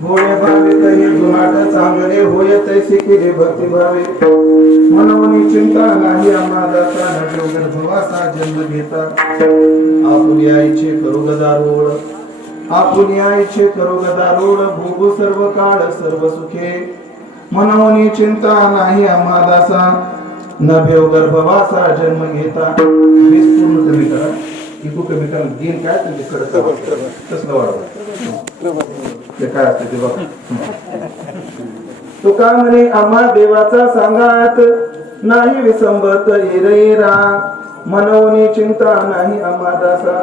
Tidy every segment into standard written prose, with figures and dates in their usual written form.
भोळे भावे तरी जुनाट चांगले होय तैसे केले भक्ती भावे मनवनी चिंता नाही आम्हादाचा नव्यो गर्भवासा जन्म घेता आपुली आईचे करू गदारोळ आपुली आईचे करू गदारोळ भोगू सर्व काळ सर्व सुखे मनवनी चिंता नाही आम्हादासा नव्यो गर्भवासा जन्म घेता पूर्ण कमी करा इको कमी करा गेन काय तुम्ही कडक तसं वाढवा ते काय असते ते बघा तो का म्हणे आम्हा देवाचा सांगात नाही विसंबत येरा मनवनी चिंता नाही आम्हा दासा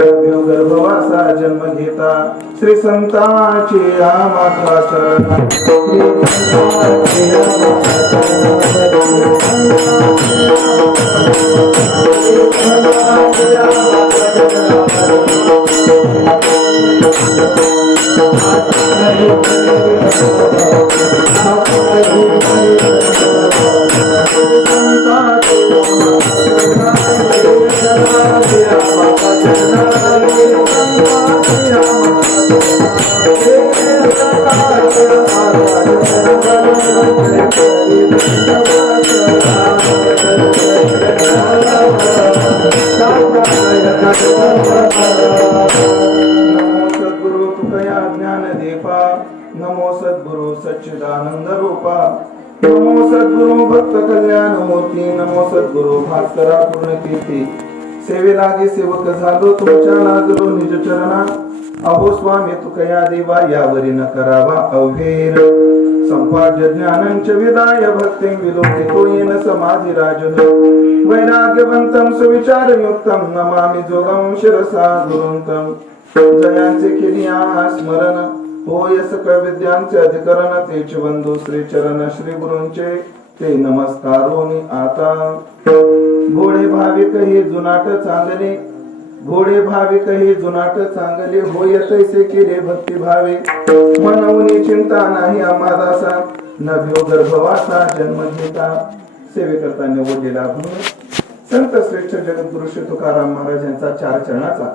नव्यो गर्भवासा जन्म घेता श्री संतांचे आम्हा चरण नमो सद्गुरु सच्चिदानंद रूपा नमो सद्गुरु भक्त कल्याण मूर्ती नमो सद्गुरु भास्करा पूर्ण कीर्ती सेवे लागे सेवक झालो तुमच्या लागलो निज चरणा अहो स्वामी तुकया देवा यावरी न करावा अवघेर संपाद्य ज्ञानंच विदाय भक्तिं विलोकितो येन समाधी राजन वैराग्यवंतं सुविचारयुक्तं नमामि जोगं शिरसा गुरुंतं जयांचे केलिया स्मरण होय सकळ विद्यांचे अधिकरण तेच बंधू श्री चरण श्री गुरूंचे ते नमस्कारोनी आता घोडे भाविक हे जुनाट चांगले घोडे भाविक हे जुनाट चांगले होय तैसे केले भक्ती भावे मनवनी चिंता नाही आम्हादासा नव्यो गर्भवासा जन्म घेता सेवे करताना ओढलेला अभंग संत श्रेष्ठ जगद्गुरु श्री तुकाराम महाराज यांचा 4 चरणाचा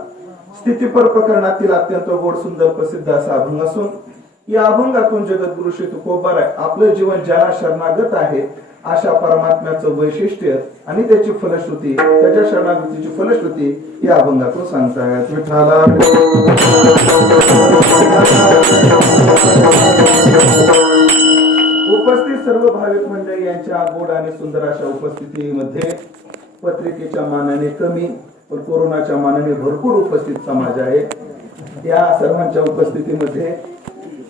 स्थितीपर प्रकरणातील अत्यंत गोड सुंदर प्रसिद्ध असा अभंग असून या अभंगातून जगद्गुरु श्री तुकोबाराय आपलं जीवन ज्याला शरणागत आहे अशा परमात्म्याचं वैशिष्ट्य आणि त्याची फलश्रुती त्याच्या शरणागतीची फलश्रुती या अभंगातून सांगतायत विठ्ठला उपस्थित सर्व भाविक मंडळी यांच्या गोड आणि सुंदर अशा उपस्थितीमध्ये पत्रिकेच्या मानाने कमी पण कोरोनाच्या मानाने भरपूर उपस्थित समाज आहे या सर्वांच्या उपस्थितीमध्ये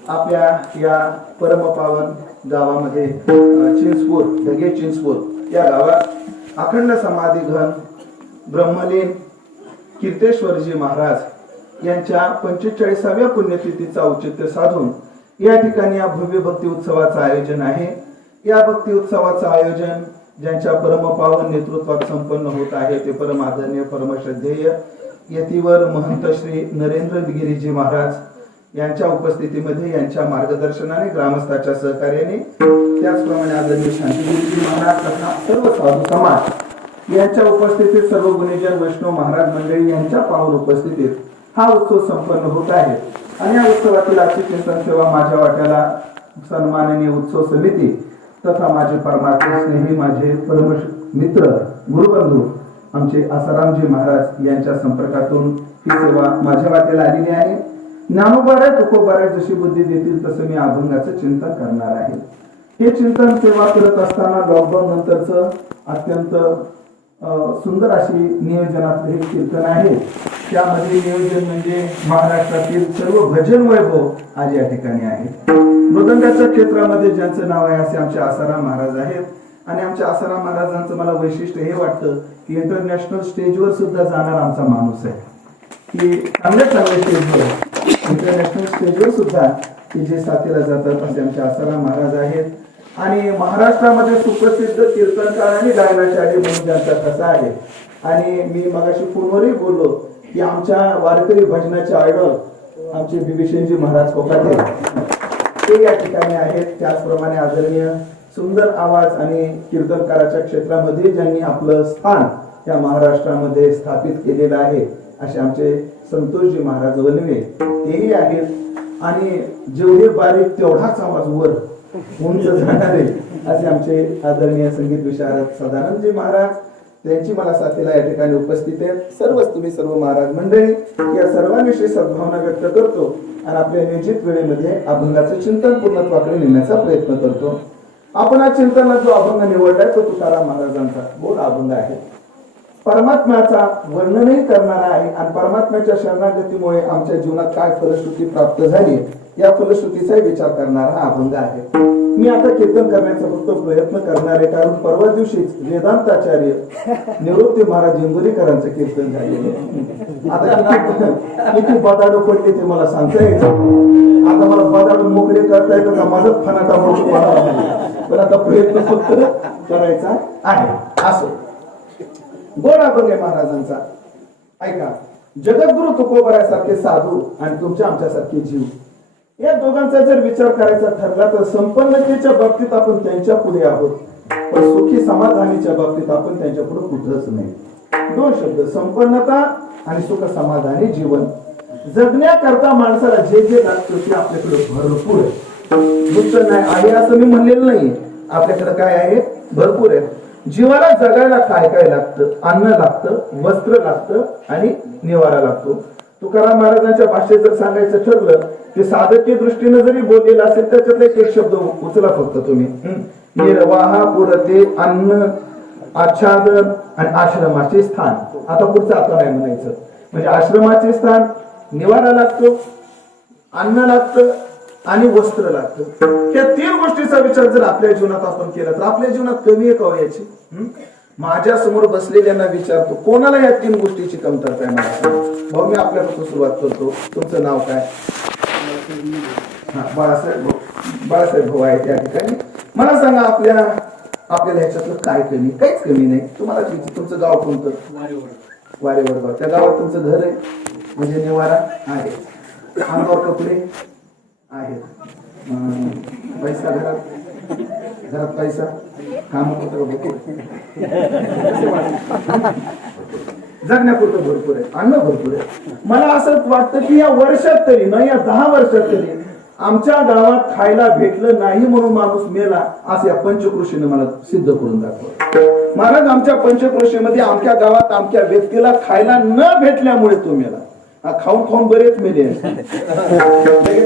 आपल्या या परमपावन गावामध्ये चिंचपूर ढगे चिंचपूर या गावात अखंड समाधी घन ब्रह्मलीन कीर्तेश्वरजी महाराज यांच्या 45व्या पुण्यतिथीचा औचित्य साधून या ठिकाणी या भव्य भक्ती उत्सवाचं आयोजन आहे या भक्ती उत्सवाचं आयोजन ज्यांच्या परमपावन नेतृत्वात संपन्न होत आहे ते परम आदरणीय परमश्रद्धेय यतीवर महंत श्री नरेंद्र गिरीजी महाराज यांच्या उपस्थितीमध्ये यांच्या मार्गदर्शनाने ग्रामस्थाच्या सहकार्याने त्याचप्रमाणे आदरणीय शांतिगिरीजी महाराज तथा सर्व साधू समाज यांच्या उपस्थितीत सर्व गुणीजन वैष्णव महाराज मंडळी यांच्या पावन उपस्थितीत हा उत्सव संपन्न होत आहे आणि या उत्सवातील आजची चिंतन सेवा माझ्या वाट्याला सन्माननीय उत्सव समिती तथा माझे परमात्मा स्नेही माझे परम मित्र गुरुबंधू आमचे आसारामजी महाराज यांच्या संपर्कातून ही सेवा माझ्या वाट्याला आलेली आहे ज्ञानोबाराय तुकोबाराय जशी बुद्धी देतील तसं मी अभंगाचं चिंतन करणार आहे हे चिंतन सेवा करत असताना लॉकडाऊन नंतरचं अत्यंत सुंदर अशी नियोजनातले हे कीर्तन आहे त्यामध्ये नियोजन म्हणजे महाराष्ट्रातील सर्व भजन वैभव आज या ठिकाणी आहे मृदंगाच्या क्षेत्रामध्ये ज्यांचं नाव आहे असे आमचे आसाराम महाराज आहेत आणि आमच्या आसाराम महाराजांचं मला वैशिष्ट्य हे वाटतं की इंटरनॅशनल स्टेजवर सुद्धा जाणार आमचा माणूस आहे की चांगल्या स्टेजवर इंटरनॅशनल स्टेजवर सुद्धा की जे साथीला जातात असे आमचे आसाराम महाराज आहेत आणि महाराष्ट्रामध्ये सुप्रसिद्ध कीर्तनकार आणि गायनाचार्य म्हणून ज्यांचा कसा आहे आणि मी मगाशी फोनवरही बोललो की आमच्या वारकरी भजनाचे आयडॉल आमचे बिभीषणजी महाराज कोकाटे ते या ठिकाणी आहेत त्याचप्रमाणे आदरणीय सुंदर आवाज आणि कीर्तनकाराच्या क्षेत्रामध्ये ज्यांनी आपलं स्थान या महाराष्ट्रामध्ये स्थापित केलेलं आहे असे आमचे संतोषजी महाराज वनवे तेही आहेत आणि जेवढे बारीक तेवढाच आवाज वर उंच जाणारे असे आमचे आदरणीय संगीत विशारद सदानंदजी महाराज त्यांची मला साथीला या ठिकाणी उपस्थित आहेत. सर्वच तुम्ही सर्व महाराज मंडळी या सर्वांविषयी सद्भावना व्यक्त करतो आणि आपल्या नियोजित वेळेमध्ये अभंगाचं चिंतन पूर्णत्वाकडे नेण्याचा प्रयत्न करतो. आपण आज चिंतनात जो अभंग निवडलाय तो तुकाराम महाराजांचा गोड अभंग आहे. परमात्म्याचा वर्णनही करणारा आहे आणि परमात्म्याच्या शरणागतीमुळे आमच्या जीवनात काय फलश्रुती प्राप्त झाली या फलश्रुतीचाही विचार करणारा हा अभंग आहे. मी आता कीर्तन करण्याचा फक्त प्रयत्न करणार आहे कारण परवा दिवशीच वेदांताचार्य निवृत्ती महाराज इंगोलीकरांचं कीर्तन झालेलं. आता किती बदाडू पडले ते मला सांगता येतं. आता मला बदाडू मोकळे करता येतं का माझंच फनाटा मोठं पडा पण आता प्रयत्न फक्त करायचा आहे. असो गोड अभंग आहे महाराजांचा. ऐका, जगद्गुरु तुकोबरासारखे साधू आणि तुमच्या आमच्यासारखे जीव या दोघांचा जर विचार करायचा ठरला तर संपन्नतेच्या बाबतीत आपण त्यांच्या पुढे आहोत पण सुखी समाधानीच्या बाबतीत आपण त्यांच्या पुढे कुठंच नाही. दोन शब्द, संपन्नता आणि सुख समाधानी जीवन जगण्याकरता माणसाला जे जे लागतं ते आपल्याकडे भरपूर आहे. नुसतं नाही आहे असं मी म्हणलेलं नाही. आपल्याकडे काय आहे? भरपूर आहे. जीवाला जगायला काय काय लागतं? अन्न लागतं, वस्त्र लागतं आणि निवारा लागतो. तुकाराम महाराजांच्या भाषेत जर सांगायचं ठरलं ते साधकीय दृष्टीने जरी बोललेलं असेल त्याच्यातले एक शब्द उचला फक्त तुम्ही. निर्वाहा पुरते अन्न आच्छादन आणि आश्रमाचे स्थान. आता पुढचं आता नाही म्हणायचं. म्हणजे आश्रमाचे स्थान, निवारा लागतो, अन्न लागतं आणि वस्त्र लागतं. त्या तीन गोष्टीचा विचार जर आपल्या जीवनात आपण केला तर आपल्या जीवनात कमी आहे का याची? माझ्या समोर बसलेल्यांना विचारतो कोणाला या तीन गोष्टीची कमतरता आहे मला? भाऊ मी आपल्यापासून सुरुवात करतो. तुमचं नाव काय? बाळासाहेब भाऊ आहे त्या ठिकाणी. मला सांगा आपल्याला ह्याच्यातलं काय कमी? काहीच कमी नाही. तुम्हाला तुमचं गाव कोणतं? वारेवर गाव. त्या गावात तुमचं घर आहे म्हणजे निवारा आहे, अंगावर कपडे आहेत, पैसा घरात पैसा, काम जगण्यापुरतं भरपूर आहे, अन्न भरपूर आहे. मला असं वाटतं की या वर्षात तरी नाही या 10 वर्षात तरी आमच्या गावात खायला भेटलं नाही म्हणून माणूस मेला असं या पंचकृषीने मला सिद्ध करून दाखवलं. महाराज आमच्या पंचकृषीमध्ये आमच्या गावात आमच्या व्यक्तीला खायला न भेटल्यामुळे तो मेला. खाऊन खाऊन बरेच मेले.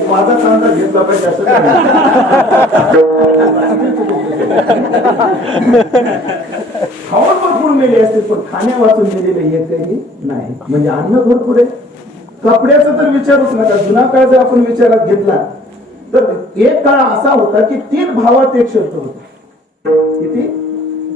माझा चांगला घेतला पाहिजे असं खाऊन भरपूर मेले असते पण खाण्या वाचून मेलेले एकही नाही. म्हणजे अन्न भरपूर आहे. कपड्याचा तर विचारूच नका. जुना काळ जर आपण विचारात घेतला तर एक काळ असा होता की 3 भावात एक शर्त होता. किती?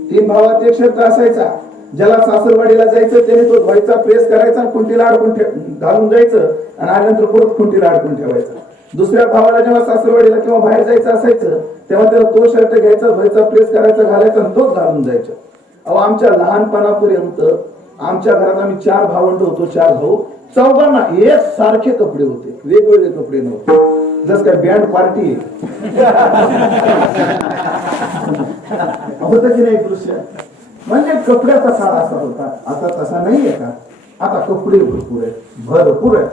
3 भावात एक शर्त असायचा. ज्याला सासरवाडीला जायचं त्याने तो धुवायचा, प्रेस करायचा, खुंटीला अडकून घालून जायचं आणि आल्यानंतर परत खुंटीला अडकून ठेवायचा. दुसऱ्या भावाला जेव्हा सासरवाडीला किंवा बाहेर जायचं असायचं तेव्हा त्याला तो शर्ट घ्यायचा, धुवायचा, प्रेस करायचा, घालायचा आणि तोच घालून जायचा. अहो आमच्या लहानपणापर्यंत आमच्या घरात आम्ही 4 भावंड होतो, 4 भाऊ. चौघांना एक सारखे कपडे होते, वेगवेगळे कपडे नव्हते. जस काय बँड पार्टी होतं की नाही दृश्य. म्हणजे कपड्याचा काळ असा होता. आता तसा नाहीये का? आता कपडे भरपूर आहेत, भरपूर आहेत.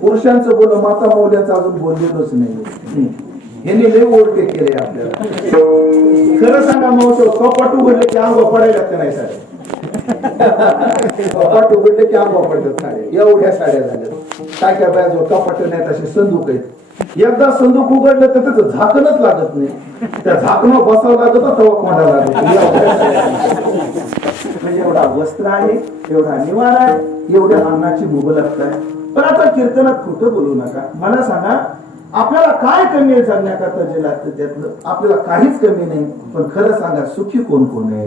पुरुषांचं बोल माता मौल्याचं अजून बोललेलंच नाही. यांनी लय ओळखे केले आपल्याला. खरं सांगा मग कपाट उघडले की अंग पडायला लागते नाही साड्या. कपाट उघडले की अंग पडतात साड्या. एवढ्या साड्या झाल्या. काय काय बाजू कपाट नाही तसे संदूक आहेत. एकदा संदूक उघडलं तर त्याचं झाकणच लागत नाही. त्या झाकणं बसावं लागत तेव्हा कोंडा लागत. म्हणजे एवढा वस्त्र आहे, एवढा निवारा आहे, एवढ्या अन्नाची मुबलकता आहे. पण आता कीर्तनात खोटं बोलू नका. मला सांगा आपल्याला काय कमी आहे जगण्याकरता जे लागतं त्यातलं? आपल्याला काहीच कमी नाही. पण खरं सांगा सुखी कोण कोण आहे?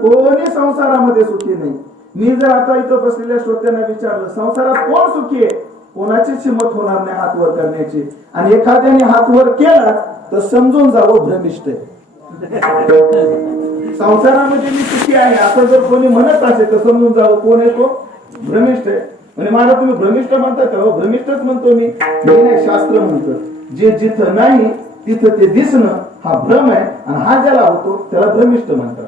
कोणी संसारामध्ये सुखी नाही. मी जर आता इथं बसलेल्या श्रोत्यांना विचारलं संसारात कोण सुखी आहे, कोणाचीच हिंमत होणार नाही हात वर करण्याची. आणि एखाद्याने हात वर केला तर समजून जावं भ्रमिष्ठ आहे. संसारामध्ये मी सुखी आहे असं जर कोणी म्हणत असेल तर समजून जावं कोण आहे तो भ्रमिष्ठ आहे. म्हणजे मला तुम्ही भ्रमिष्ठ म्हणता का? भ्रमिष्ठच म्हणतो मी नाही, शास्त्र म्हणतं जे जिथं नाही तिथं ते दिसणं हा भ्रम आहे, आणि हा ज्याला होतो त्याला भ्रमिष्ट म्हणतात.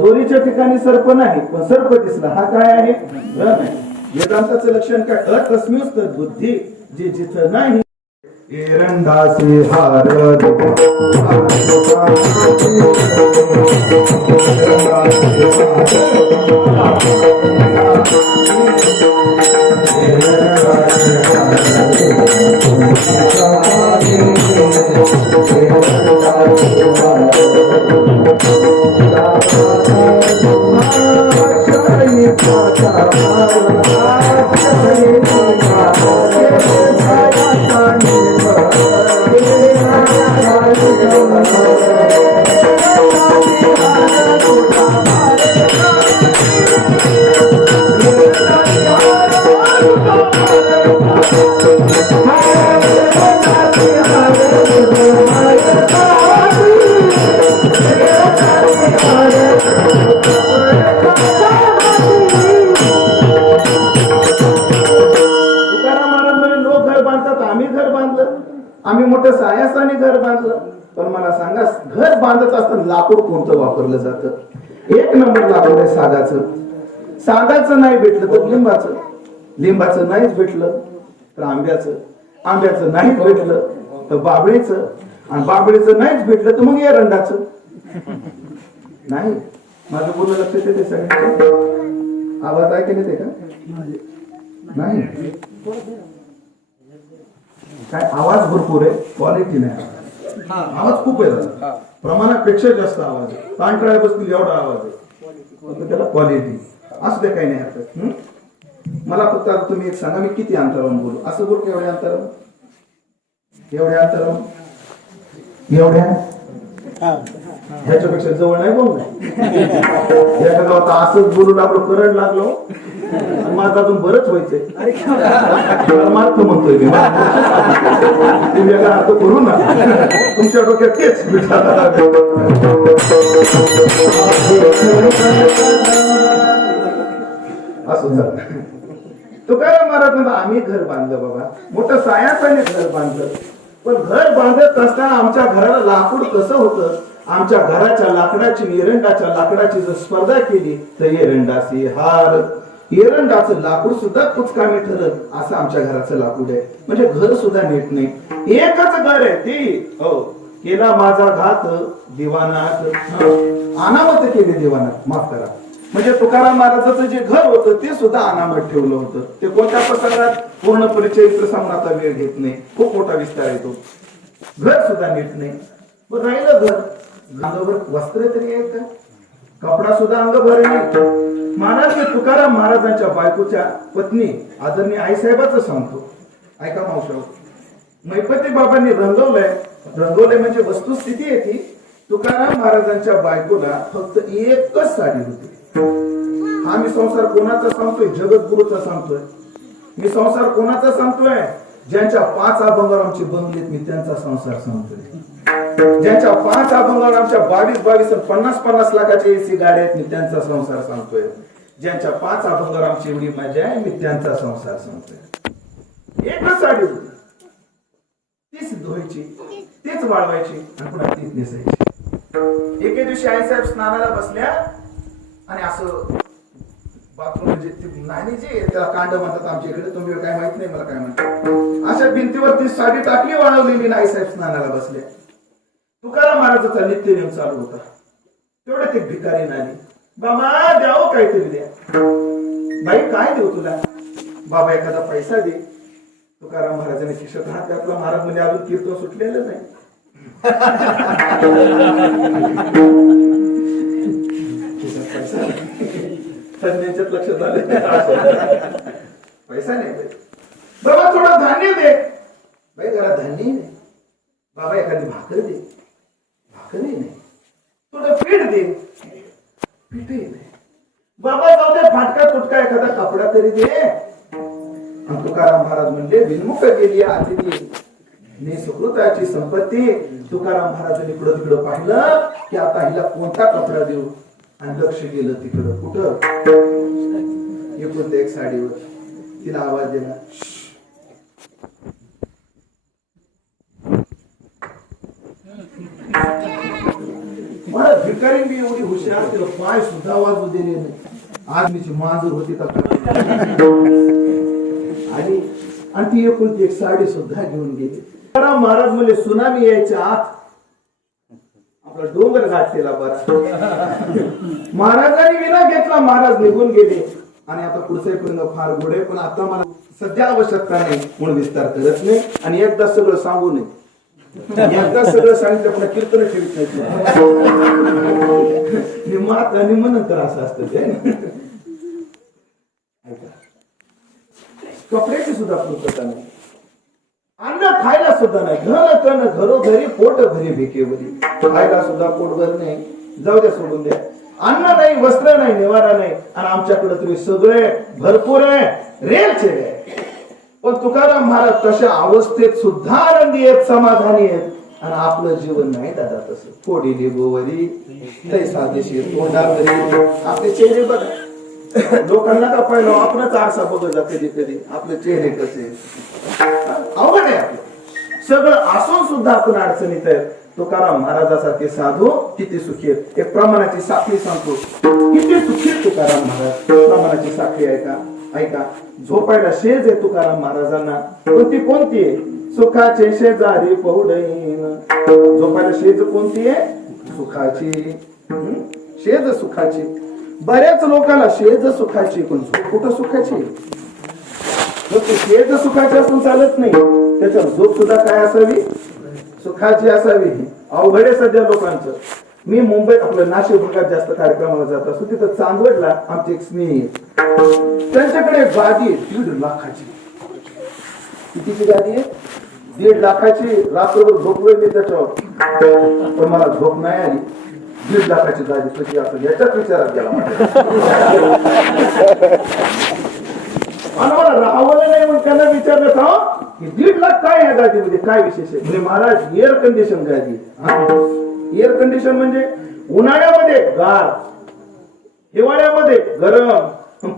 दोरीच्या ठिकाणी सर्प नाही पण सर्प दिसला, हा काय आहे? भ्रम आहे. वेदांताचं लक्षण काय? अतस्मिंस्त बुद्धी, जे जिथं नाही. एरंडासी हार आम्ही मोठं सायासाने घर बांधलं. पण मला सांगा, घर बांधत असताना लाकूड कोणतं वापरलं जातं? एक नंबर लाकूड आहे सागाचं. सागाचं नाही भेटलं तर लिंबाचं, लिंबाचं नाहीच भेटलं तर आंब्याचं, आंब्याचं नाहीच भेटलं तर बाबळीचं, आणि बाबळीचं नाहीच भेटलं तर मग एरंडाचं. नाही, माझं बोलणं लक्षात येते सगळ्यांचं? आवाज ऐकले ते का? नाही, काय आवाज भरपूर आहे, क्वालिटी नाही. आवाज खूप आहे, प्रमाणापेक्षा जास्त आवाज आहे. तांटळ्या बसतील एवढा आवाज आहे, त्याला क्वालिटी असू दे, काही नाही हरकत. मला फक्त आता तुम्ही एक सांगा, मी किती अंतरावून बोलू? असं बोल की एवढ्या अंतरावून, एवढ्या अंतरावून, एवढ्या, ह्याच्यापेक्षा जवळ नाही बोलणार. एखादा आता असंच बोलून आपलं करंट लागलो, माझं अजून बरंच व्हायचंय. मार्थ म्हणतोय मी, तुम्ही याला अर्थ करू ना, तुमच्या डोक्यात तेच असं झालं. तुकाराम महाराज म्हणतात, आम्ही घर बांधलं बाबा, मोठं सायासाने घर बांधलं. पण घर बांधत असताना आमच्या घराला लाकूड कसं होतं? आमच्या घराच्या लाकडाची, एरंडाच्या लाकडाची जर स्पर्धा केली तर एरंडासी हार, एरंडाचं लाकूड सुद्धा कुचकामी ठरत, असं आमच्या घराचं लाकूड आहे. म्हणजे घर सुद्धा नीट नाही. एकच घर आहे ती, हो, केला माझा घात दिवानात, अनामत केले दिवानात, माफ करा. म्हणजे तुकाराम महाराजाचं जे घर होतं ते सुद्धा अनामत ठेवलं होतं. ते कोणत्या प्रसंगात पूर्ण परिचय सांगण्याचा वेळ घेत नाही, खूप मोठा विस्तार येतो. घर सुद्धा नीट नाही. पण राहिलं घर, अंगावर वस्त्र तरी आहेत का? कपडा सुद्धा अंगभर नाही. महाराज मी तुकाराम महाराजांच्या बायकोच्या पत्नी आदरणीय आईसाहेबाचं सांगतो, ऐका मावशाव. मैपती बाबांनी रंगवलंय म्हणजे वस्तुस्थिती आहे ती. तुकाराम महाराजांच्या बायकोला फक्त एकच साडी होती. हा मी संसार कोणाचा सांगतोय? जगद्गुरूचा सांगतोय. मी संसार कोणाचा सांगतोय? ज्यांच्या 5 अभंगावर आमचे बंगलेत, मी त्यांचा संसार सांगतोय. ज्यांच्या 5 अभंगावर आमच्या 22 आणि 50 लाखाच्या एसी गाड्या आहेत, मी त्यांचा संसार सांगतोय. ज्यांच्या 5 अभंगावर आमची एवढी मजा आहे, मी त्यांचा संसार सांगतोय. एकच साडी होती, तीच धुवायची, तीच वाळवायची आणि पुन्हा तीच नेसायची. एके दिवशी आईसाहेब स्नानाला बसल्या आणि असं बाथरूम म्हणजे नाणी जे त्याला कांड म्हणतात आमच्या इकडे, तुम्ही काय माहित नाही, मला काय म्हणतात. अशा भिंतीवर ती साडी टाकली वाळवलेली, आईसाहेब स्नानाला बसल्या. तुकाराम महाराजांचा नित्यनेम चालू होता. तेवढ्यात एक भिकारी नाली, बाबा द्यावं काहीतरी द्या. बाई काय देऊ तुला? बाबा एखादा पैसा दे. तुकाराम महाराजांनी खिशात हात घातला. महाराज म्हणजे अजून कीर्तन सुटलेलं नाही. पैसा तज्ञांच्यात लक्षात आलं, पैसा नाही. बाबा थोडं धान्य दे. बाई घरात धान्य नाही. बाबा एखादी भाकर दे. भाकरही नाही. थोडं पीठ दे. पीठही नाही. बाबा जाऊ दे, फाटका तुटका एखादा कपडा तरी दे. तुकाराम महाराज म्हणले, विनमुख गेली अतिथी निसुकृताची संपत्ती. तुकाराम महाराजांनी पुढे तिकडं पाहिलं की आता हिला कोणता कपडा देऊ, आणि लक्ष गेलं तिकडं. कुठं? एकूण एक साडीवर. तिला आवाज दिला, भिकारी बी एवढी हुशार, तिला पाय सुद्धा वाजू दिले नाही. आर्मीची मांजर होती का आणि ती एकुलती एक साडी सुद्धा घेऊन गेली. महाराज म्हणजे सुनामी यायच्या आत आपला डोंगर गाठलेला बरा. महाराजांनी विना घेतला, महाराज निघून गेले. आणि आता पुढचे प्रसंग फार गोड आहे, पण आता मला सध्या आवश्यकता नाही म्हणून विस्तार करत नाही. आणि एकदा सगळं सांगू नये, एकदा सगळं सांगितलं पण कीर्तन ठेवत नाही. मात आणि नंतर असं असतं ते. कपड्याची सुद्धा पूर्तता नाही, अन्न खायला सुद्धा नाही. घर कण घरोघरी पोट भरी भिकेवरी, खायला सुद्धा पोटभर नाही. जाऊ द्या, सोडून द्या. अन्न नाही, वस्त्र नाही, निवारा नाही. आणि आमच्याकडे तुम्ही सगळे भरपूर आहे, रेलचे आहे. पण तुकाराम महाराज तशा अवस्थेत सुद्धा आनंदी आहेत, समाधानी आहेत. आणि आपलं जीवन नाही दादा तसं. फोडीली गोवरी तैसा दिशी तोंडावरी. आपले चेहरे बघा, लोकांना का पाहिलं आपणच आरसा बघत जा कधी कधी. आपले चेहरे कसे अवघड आहे. आपलं सगळं असून सुद्धा आपण अडचणीत आहे. तुकाराम महाराजासारखे साधू किती सुखी आहेत. एक प्रमाणाची साखळी सांगतो, किती सुखी आहेत तुकाराम महाराज. प्रमाणाची साखळी ऐका, ऐका. झोपायला शेज आहे तुकाराम महाराजांना. कोणती आहे? सुखाचे शेजारी पौडईन. झोपायला शेज कोणती आहे? सुखाची. शेज सुखाची. बऱ्याच लोकांना शेज सुखाची, पण झोप कुठं सुखाची? शेज सुखाची असून चालत नाही, त्याच्यात झोप सुद्धा काय असावी? सुखाची असावी. अवघड आहे सध्या लोकांचं. मी मुंबईत आपल्या नाशिक भागात जास्त कार्यक्रमाला जात असतो. तिथं चांदवडला आमचे एक स्नेही, त्यांच्याकडे गादी 1.5 लाखाची. कितीची गादी आहे? 1.5 लाखाची. रात्रभर झोपलोय मी त्याच्यावर, पण मला झोप नाही आली. 1.5 लाखाची गादी कशी असेल याच्याच विचारात गेला. मला राहावलं नाही म्हणून त्यांना विचारलं का की 1.5 लाख काय या गादीमध्ये, काय विशेष आहे? म्हणजे महाराज एअर कंडिशन गादी. एअर कंडिशन म्हणजे उन्हाळ्यामध्ये गार, हिवाळ्यामध्ये गरम,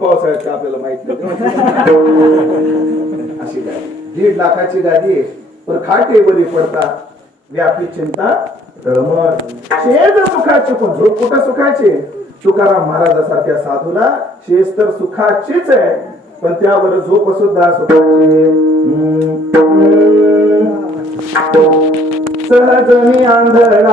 पावसाळ्यात आपल्याला माहित नाही. अशी गादी 1.5 लाखाची गादी आहे. पण खाटेवरी पडतात व्यापी चिंता तळमळ. शेज सुखाची, पण झोप कुठं सुखाची? तुकाराम महाराजासारख्या साधूला शेज तर सुखाचीच आहे, पण त्यावर झोप सुद्धा सुखाची. सहजनी आंधळा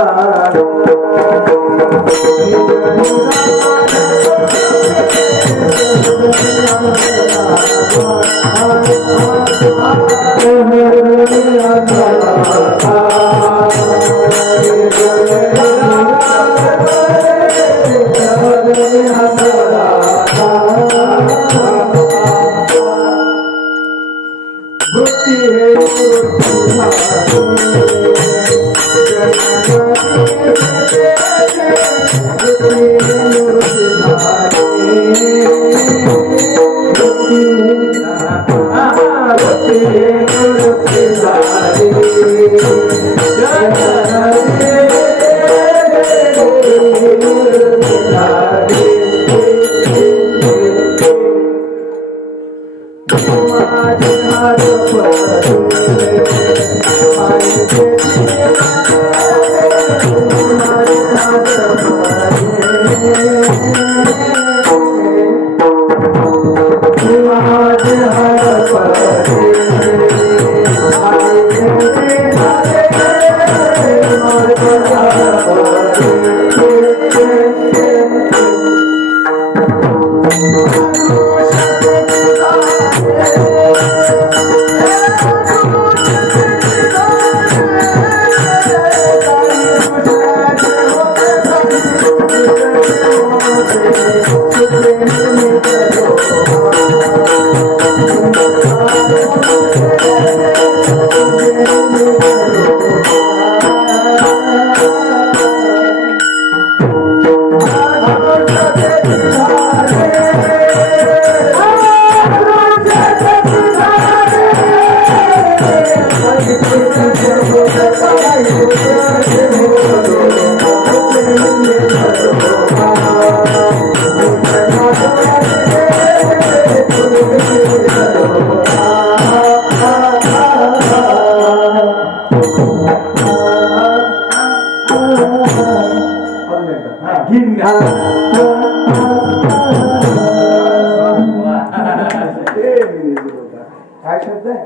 काय शब्द आहे?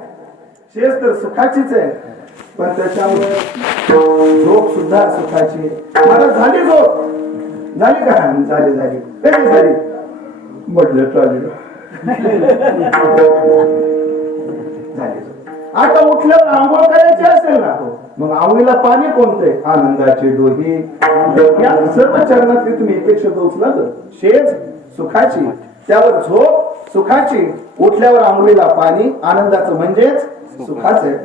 शेज तर सुखाचीच आहे, पण त्याच्यामुळे झोप सुद्धा सुखाची. मला झाली झोप, झाली का? झाली. कधी झाली? म्हटलं ट्रॉलीला झाली. आता उठल्यावर आंघोळ करायची असेल ना, मग आंघोळीला पाणी कोणते? आनंदाचे डोही. या सर्व चरणातली तुम्ही एक शब्द उचला तर शेज सुखाची, त्यावर झोप सुखाची, उठल्यावर आंघोळीला पाणी आनंदाचं म्हणजेच सुखाचं आहे.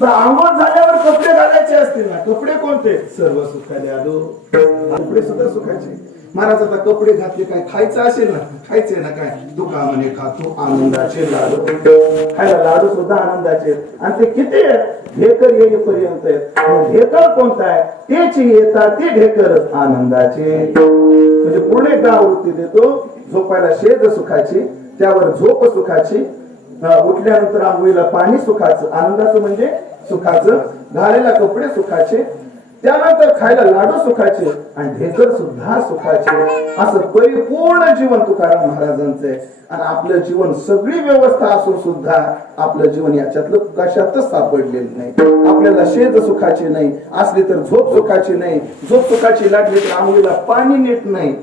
तर आंघोळ झाल्यावर कपडे घालायचे असतील ना, कपडे कोणते? सर्व सुखाले आलो. कपडे सुद्धा सुखाचे. महाराज आता कपडे घातले, काय खायचं असेल ना, खायचे ना, काय दुकानाने खातो आनंदाचे लाडू. खायला लाडू सुद्धा आनंदाचे, आणि ते किती आहेत? ढेकर येईपर्यंत आहेत. ढेकर कोणता आहे? तेच येतात ते ढेकर आनंदाचे. म्हणजे पूर्ण एकदा आवृत्ती देतो. झोपायला शेज सुखाची, त्यावर झोप सुखाची, उठल्यानंतर आंघोळीला पाणी सुखाचं, आनंदाचं म्हणजे सुखाचं, घालायला कपडे सुखाचे, त्यानंतर खायला लाडू सुखाचे, आणि ढेकर सुद्धा सुखाचे. असं परिपूर्ण जीवन तुकाराम महाराजांचं आहे. आणि आपलं जीवन सगळी व्यवस्था असून सुद्धा आपलं जीवन याच्यातलं कशातच सापडलेलं नाही. आपल्याला शेज सुखाची नाही असली तर झोप सुखाची नाही, झोप सुखाची लागली तर आंघोळीला पाणी नीट नाही.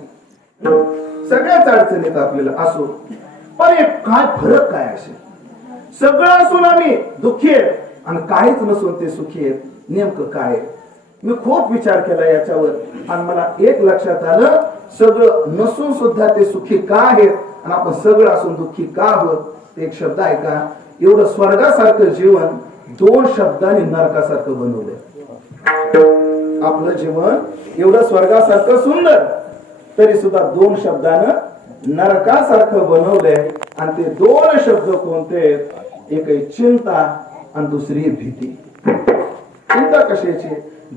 सगळ्याच अडचणीत आपल्याला असो, पण एक काय फरक काय असेल? सगळं असून आम्ही दुःखी आहेत आणि काहीच नसून ते सुखी आहेत. नेमकं काय? मी खूप विचार केला याच्यावर, आणि मला एक लक्षात आलं, सगळं नसून सुद्धा ते सुखी का आहेत आणि आपण सगळं असून दुःखी का आहोत? ते एक शब्द आहे का? एवढं स्वर्गासारखं जीवन 2 शब्दांनी नरकासारखं बनवलंय. आपलं जीवन एवढं स्वर्गासारखं सुंदर, तरी सुद्धा 2 शब्दानं नरकासारखं बनवलंय. आणि ते 2 शब्द कोणते? एक आहे चिंता आणि दुसरी भीती. चिंता कशाची?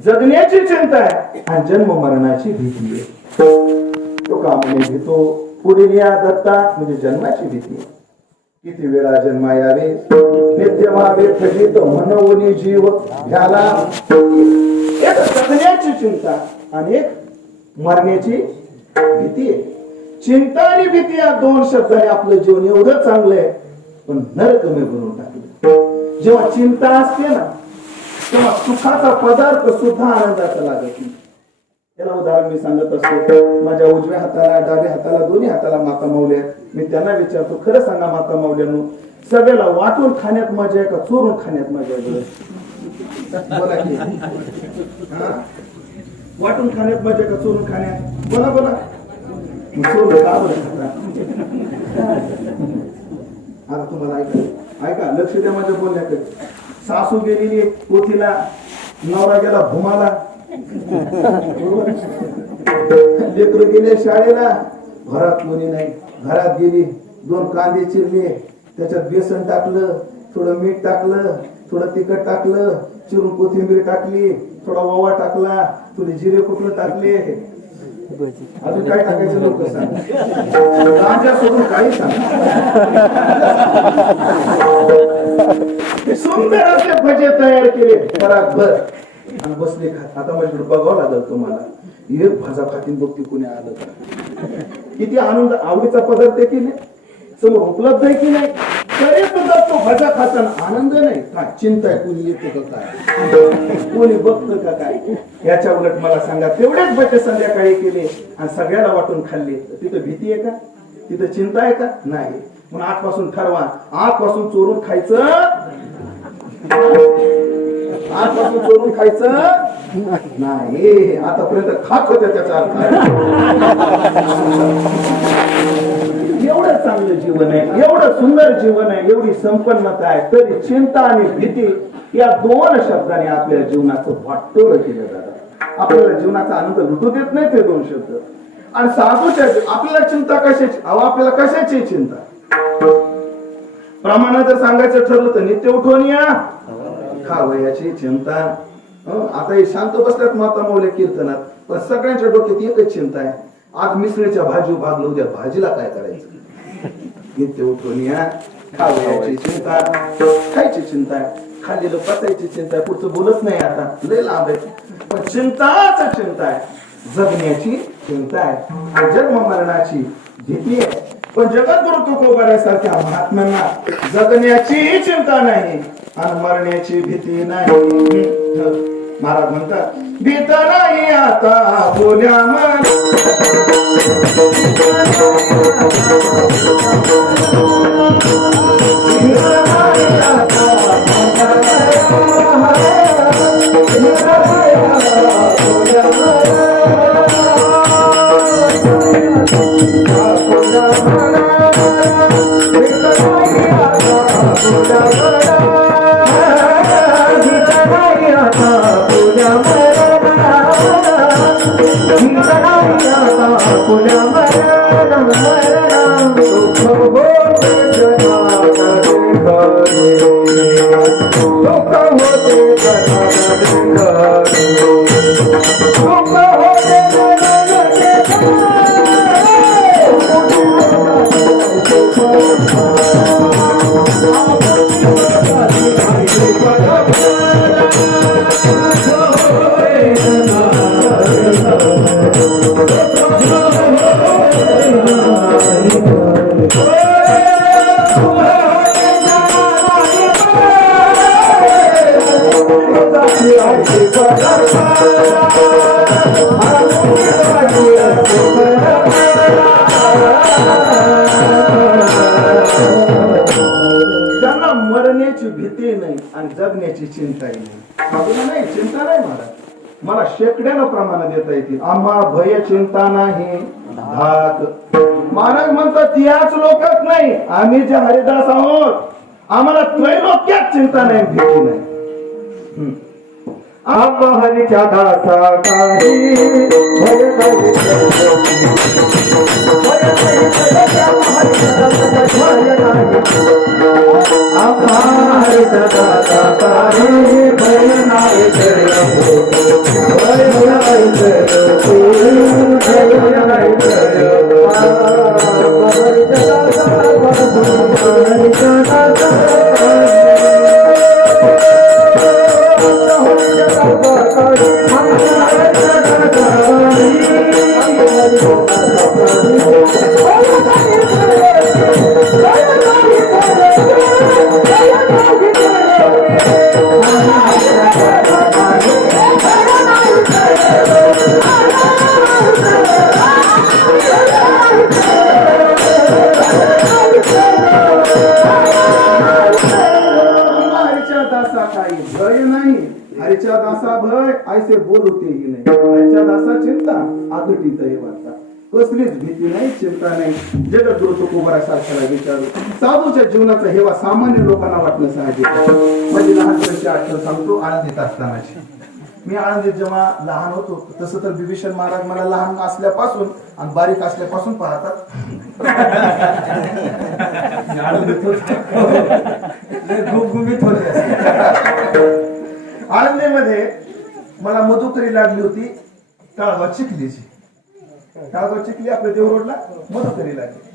जगण्याची चिंता आहे आणि जन्म मरणाची भीती आहे. तो का म्हणे भीतो पुढील या दत्ता, म्हणजे जन्माची भीती. किती वेळा जन्मा यावे, नित्य व्हावे फजित मनोनी जीव घ्याला. एक जगण्याची चिंता आणि एक मरण्याची भीती आहे. चिंता आणि भीती या 2 शब्दाने आपलं जीवन एवढं चांगलं आहे, पण नरकमे बनवून टाकलं. जेव्हा चिंता असते ना, तेव्हा सुखाचा पदार्थ सुद्धा आनंदाचा लागत नाही. त्याला उदाहरण मी सांगत असतो. माझ्या उजव्या हाताला, डाव्या हाताला, दोन्ही हाताला माता माऊल्या. मी त्यांना विचारतो, खरं सांगा माता माऊल्यानो, सगळ्याला वाटून खाण्यात मजा आहे का चोरून खाण्यात मजा आहे? बोला की. वाटून खाण्यात मजा आहे का चोरून खाण्यात? बोला. चोरून का बरं? आता तुम्हाला ऐका, लक्ष द्या माझ्या बोलण्याकडे. सासू गेलेली पोथीला, नवरा गेला भुमाला, लेकरू गेले शाळेला, घरात कोणी नाही. घरात गेली, 2 कांदे चिरले, त्याच्यात बेसन टाकलं, थोडं मीठ टाकलं, थोडं तिखट टाकलं, चिरून कोथिंबीर टाकली, थोडा ओवा टाकला, थोडे जिरे कुठलं टाकले, अजून काय टाकायचं लोक सांग. राजा सोडून काही सांग. सुंदर असे भजे तयार केले बराबर आणि बसले खात. आता माझ्याकडे बघावं लागल तुम्हाला, एक भाजा खातीन बघती कुणी आलं का? किती आनंद, आवडीचा पदार्थ आहे की नाही, समोर उपलब्ध आहे की नाही, तरी सुद्धा तो भजा खाताना आनंद नाही. काय चिंता आहे, कोणी येतो का काय, कोणी बघतं का काय? याच्या उलट मला सांगा, तेवढेच भजे संध्याकाळी केले आणि सगळ्याला वाटून खाल्ले, तिथं भीती आहे का? तिथं चिंता आहे का? नाही. म्हणून आजपासून ठरवा, आजपासून चोरून खायचं, आजपासून चोरून खायचं नाही. आतापर्यंत खात होते, त्याचा अर्थ एवढं चांगलं जीवन आहे, एवढं सुंदर जीवन आहे, एवढी संपन्नता आहे, तरी चिंता आणि भीती या 2 शब्दाने आपल्या जीवनाचं वाटोळं केलं जातं. आपल्याला जीवनाचा आनंद लुटू देत नाही ते 2 शब्द. आणि साधूच्या आपल्याला चिंता कशाची? आपल्याला कशाची चिंता? प्रमाणात जर सांगायचं ठरलं तर नित्य उठवून या खावयाची चिंता. आता हे शांत बसल्यात माता माऊल्या कीर्तनात, पण सगळ्यांच्या डोक्यात एकच चिंता आहे, आज मिसळीच्या भाजी भागलो, उद्या भाजीला काय करायचं? नित्य उठवून या खावयाची चिंता, खायची चिंता आहे, खाल्लेलं पचायची चिंता आहे. पुढचं बोलत नाही, आता लय लांब आहे, पण चिंताच चिंता आहे. जगण्याची चिंता आहे आणि जन्म मरणाची भीती आहे. पण जगद्गुरु तुकोबाऱ्यासारख्या महात्म्यांना जगण्याची चिंता नाही आणि मरण्याची भीती नाही. महाराज म्हणतात भीत नाही आता बोल्या मन त्यांना मरण्याची भीती नाही आणि जगण्याची चिंताही नाही. बाजूला नाही, चिंता नाही मला शेकड्यानं प्रमाण देता येतील. आम्हा भय चिंता नाही धाक. महाराज म्हणतात याच लोकात नाही, आम्ही जे हरिदास आहोत आम्हाला त्रैलोक्यात चिंता नाही, भीती नाही. आम्हा हरीच्या दासा काही भय नाही. आम्हा हरीच्या दासा काही भय नाही. हरीच्या दासा भय ऐसे बोलतेही नाही. हरीच्या दासा चिंता आगटीत हे वाटता. कसलीच भीती नाही, चिंता नाही. जगद्गुरु तुकोबाऱ्यासारख्याला विचारू. साधूच्या जीवनाचा हेवा सामान्य लोकांना वाटणं साहजिक आहे. माझी लहानपणीची आठवण सांगतो. आळंदीत असतानाची मी आळंदीत जेव्हा लहान होतो, तसं तर बिभीषण महाराज मला लहान असल्यापासून आणि बारीक असल्यापासून पाहतात. गुबगुबीत होते. आळंदीमध्ये मला मधुकरी लागली होती. टाळगाव चिखलीची. टाळगाव चिखली आपल्या देव रोडला मधुकरी लागली.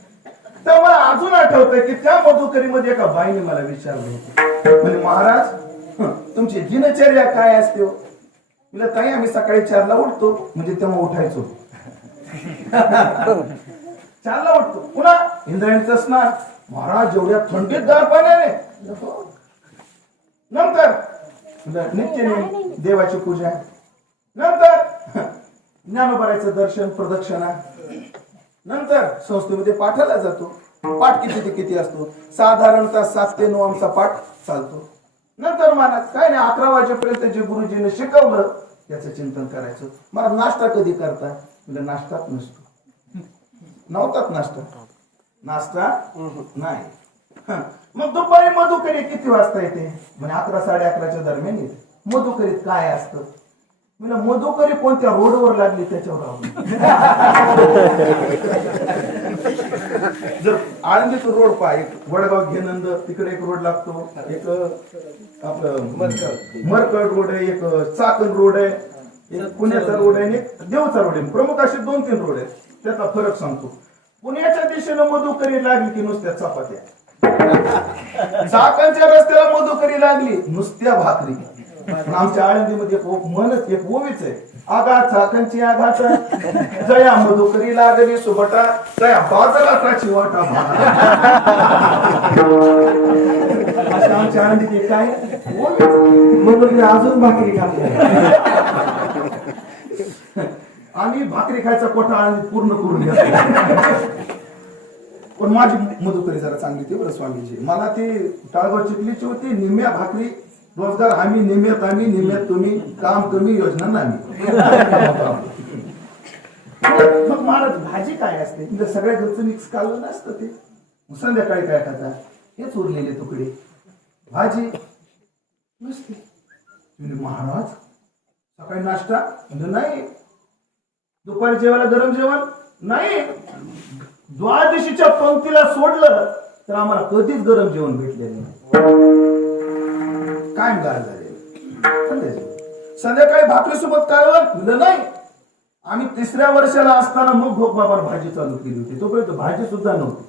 तर मला अजून आठवतंय की त्या मधुकरीमध्ये एका बाईने मला विचारलं होतं, म्हणजे महाराज तुमची दिनचर्या काय असते? तुला ताई आम्ही सकाळी 4ला उठतो, म्हणजे तेव्हा उठायचो. 4ला उठतो, पुन्हा इंद्रायणीचं स्नान. महाराज जेवढ्या थंडीत गार पाण्याने. नंतर नित्यनेम देवाची पूजा. नंतर ज्ञानोबारायचं दर्शन प्रदक्षिणा. नंतर संस्थेमध्ये पाठाला जातो. पाठ किती ते किती असतो? साधारणतः 7 ते 9 आमचा पाठ चालतो. नंतर महाराज काय नाही 11 वाजेपर्यंत जे गुरुजीने शिकवलं त्याचं चिंतन करायचं. मला नाश्ता कधी करताय? म्हणजे नाश्ताच नसतो. नव्हताच नाश्ता नाही. मग दुपारी मधुकरी किती वाजता येते? म्हणजे 11-11:30 दरम्यान येते. मधुकरीत काय असतं? म्हणजे मधुकरी कोणत्या रोडवर लागली त्याच्यावर. जर आळंदीचा रोड पाय वडगाव घेनंद तिकडे एक रोड लागतो, एक आपलं मरकड रोड आहे, एक चाकण रोड आहे, एक पुण्याचा रोड आहे, एक देवचा रोड आहे. प्रमुख असे 2-3 रोड आहेत. त्याचा फरक सांगतो. पुण्याच्या दिशेनं मधुकरी लागली की नुसत्या चपात्या. चाकणच्या रस्त्याला मधुकरी लागली नुसत्या भाकरी. आमच्या आळंदीमध्ये एक म्हणत एक ओवीच आहे, आघात चाकणची आघात जया मधुकरी लागली सुबटा जया बाजाला त्याची वाटा अशा आमच्या आळंदीत एक काय ओवीच. म्हणून मी अजून भाकरी खाल्ली. आणि भाकरी खायचा कोठा आळंदीत पूर्ण करून घ्या. पण माझी मधुकरी जरा चांगली ती बरं स्वामीजी. मला ती टाळगाव चिखलीची होती. निम्म्या भाकरी रोजगार आम्ही, निम्म्यात आम्ही, निम्म्यात तुम्ही, काम कमी योजना नाही. मग महाराज भाजी काय असते? म्हणजे सगळ्या घरचं मिक्स कालवण नसतं ते. मग संध्याकाळी काय खाता? हेच उरलेले तुकडे. भाजी नसते. म्हणजे महाराज सकाळी नाश्ता म्हणजे नाही, दुपारी जेवायला गरम जेवण नाही, द्वादशीच्या पंक्तीला सोडलं तर आम्हाला कधीच गरम जेवण भेटलेलं नाही. कायम गार झाले. संध्याकाळी भाकरी सोबत कालवण दिलं नाही. आम्ही 3ऱ्या वर्षाला असताना मग भोगबाबाला भाजी चालू केली होती. तोपर्यंत भाजी सुद्धा नव्हती.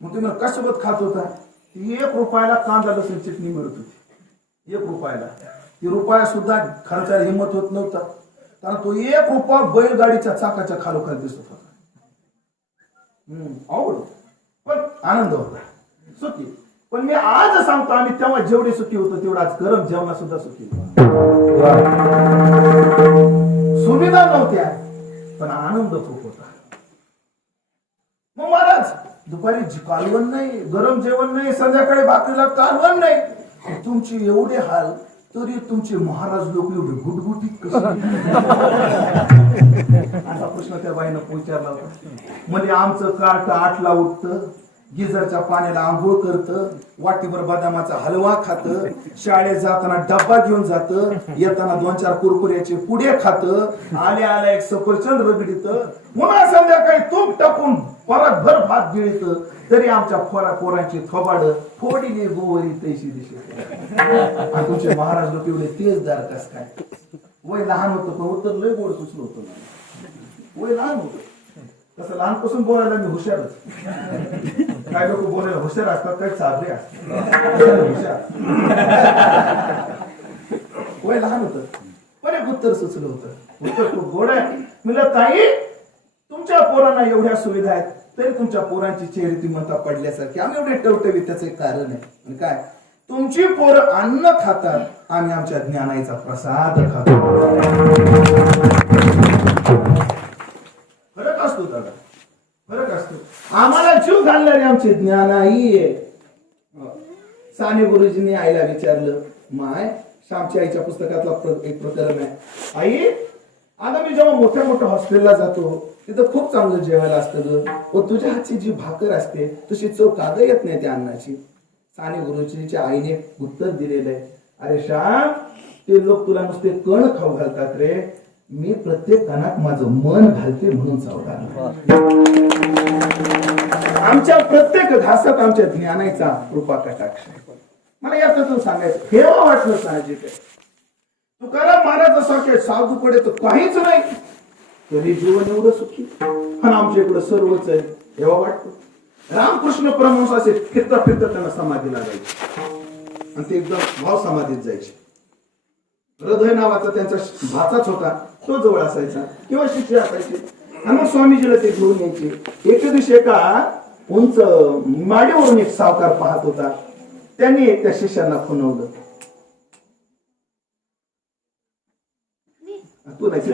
मग तुम्ही कशासोबत खात होता? 1 रुपयाला कांदा लसूण चटणी मिळत होती. 1 रुपयाला. ती रुपया सुद्धा खर्चाला हिंमत होत नव्हता, कारण तो 1 रुपया बैलगाडीच्या चाकाच्या खालोखाल दिसत होता. आवड पण आनंद होता, सुखी. पण मी आज सांगतो, आम्ही तेव्हा जेवढे सुखी होतो तेवढा आज गरम जेवणा सुद्धा सुखी. सुविधा नव्हत्या पण आनंद खूप होता. मग महाराज दुपारी कालवण नाही, गरम जेवण नाही, संध्याकाळी भाकरीला कालवण नाही. तुमचे एवढे हाल तरी तुमचे महाराज लोक एवढे गुटगुटीत कसे? असा प्रश्न त्या बाईनं विचारला होता. म्हणजे आमचं कार्ट 8ला उठतं, गिझरच्या पाण्याला आंघोळ करतं, वाटीभर बदामाचा हलवा खातं, शाळेत जाताना डब्बा घेऊन जातं, येताना 2-4 कुरकुऱ्याचे पुढे खातं, आल्या आल्या एक सफरचंद रगडीत, पुन्हा संध्याकाळी तूप टाकून परत भर भात गिळीत, तरी आमच्या पोरांची थोबाड फोडीने गोवरी तैशी दिसते. आणि तुमचे महाराज लोक एवढे तेजदार कस काय? वय लहान होतं पण उत्तर लय गोड सुचलं होतं. वय लहान होतं तसं लहानपासून बोलायला मी हुशारच. काय लोक बोलायला हुशार असतात, काही चाबरे असतात. हुशार वय लहान होतं पण एक उत्तर सुचलं होतं. उत्तर खूप गोड आहे. म्हणलं ताई तुमच्या पोरांना एवढ्या सुविधा आहेत तरी तुमच्या पोरांची चेहरे ती म्हणता पडल्यासारखी आम्ही एवढे टवटवी. त्याचं एक कारण आहे. आणि काय? तुमची पोरं अन्न खातात, आम्ही आमच्या ज्ञानाचा प्रसाद खातो. फरक असतो दादा, फरक असतो. आम्हाला जीव घालणारे आमचे ज्ञानाई आहे. साने गुरुजींनी आईला विचारलं, माय श्यामची आईच्या पुस्तकातला एक प्रकरण आहे. आई आता मी जेव्हा मोठ्या मोठ्या हॉस्टेलला जातो तिथं खूप चांगलं जेवायला असतं, पण तुझ्या हातची जी भाकर असते तशी चव कादा येत नाही त्या अन्नाची. साने गुरुजींच्या आईने उत्तर दिलेलं आहे, अरे श्याम ते लोक तुला नुसते कण खाऊ घालतात रे, मी प्रत्येक कणात माझं मन घालते म्हणून सावधान. आमच्या प्रत्येक घासात आमच्या ज्ञानाचा कृपा कटाक्ष. मला याच्यातून सांगायचं हेवा वाटलं साहजिक आहे. तुकाराम महाराजासारखे साधूकडे तर काहीच नाही तरी जीवन एवढं सुखी, आणि आमच्या इकडं सर्वच आहे हेवा वाटतो. रामकृष्ण परमहंस असे फिरता फिरता त्यांना समाधीला जायचे आणि ते एकदम भाव समाधीत जायचे. हृदय नावाचा त्यांचा भाचाच होता, तो जवळ असायचा किंवा शिष्य असायचे. आणि मग स्वामीजीला ते घेऊन यायचे. एके दिवशी एका उंच माडीवरून एक सावकार पाहत होता. त्यांनी त्या शिष्यांना खुणवलं. तू नाही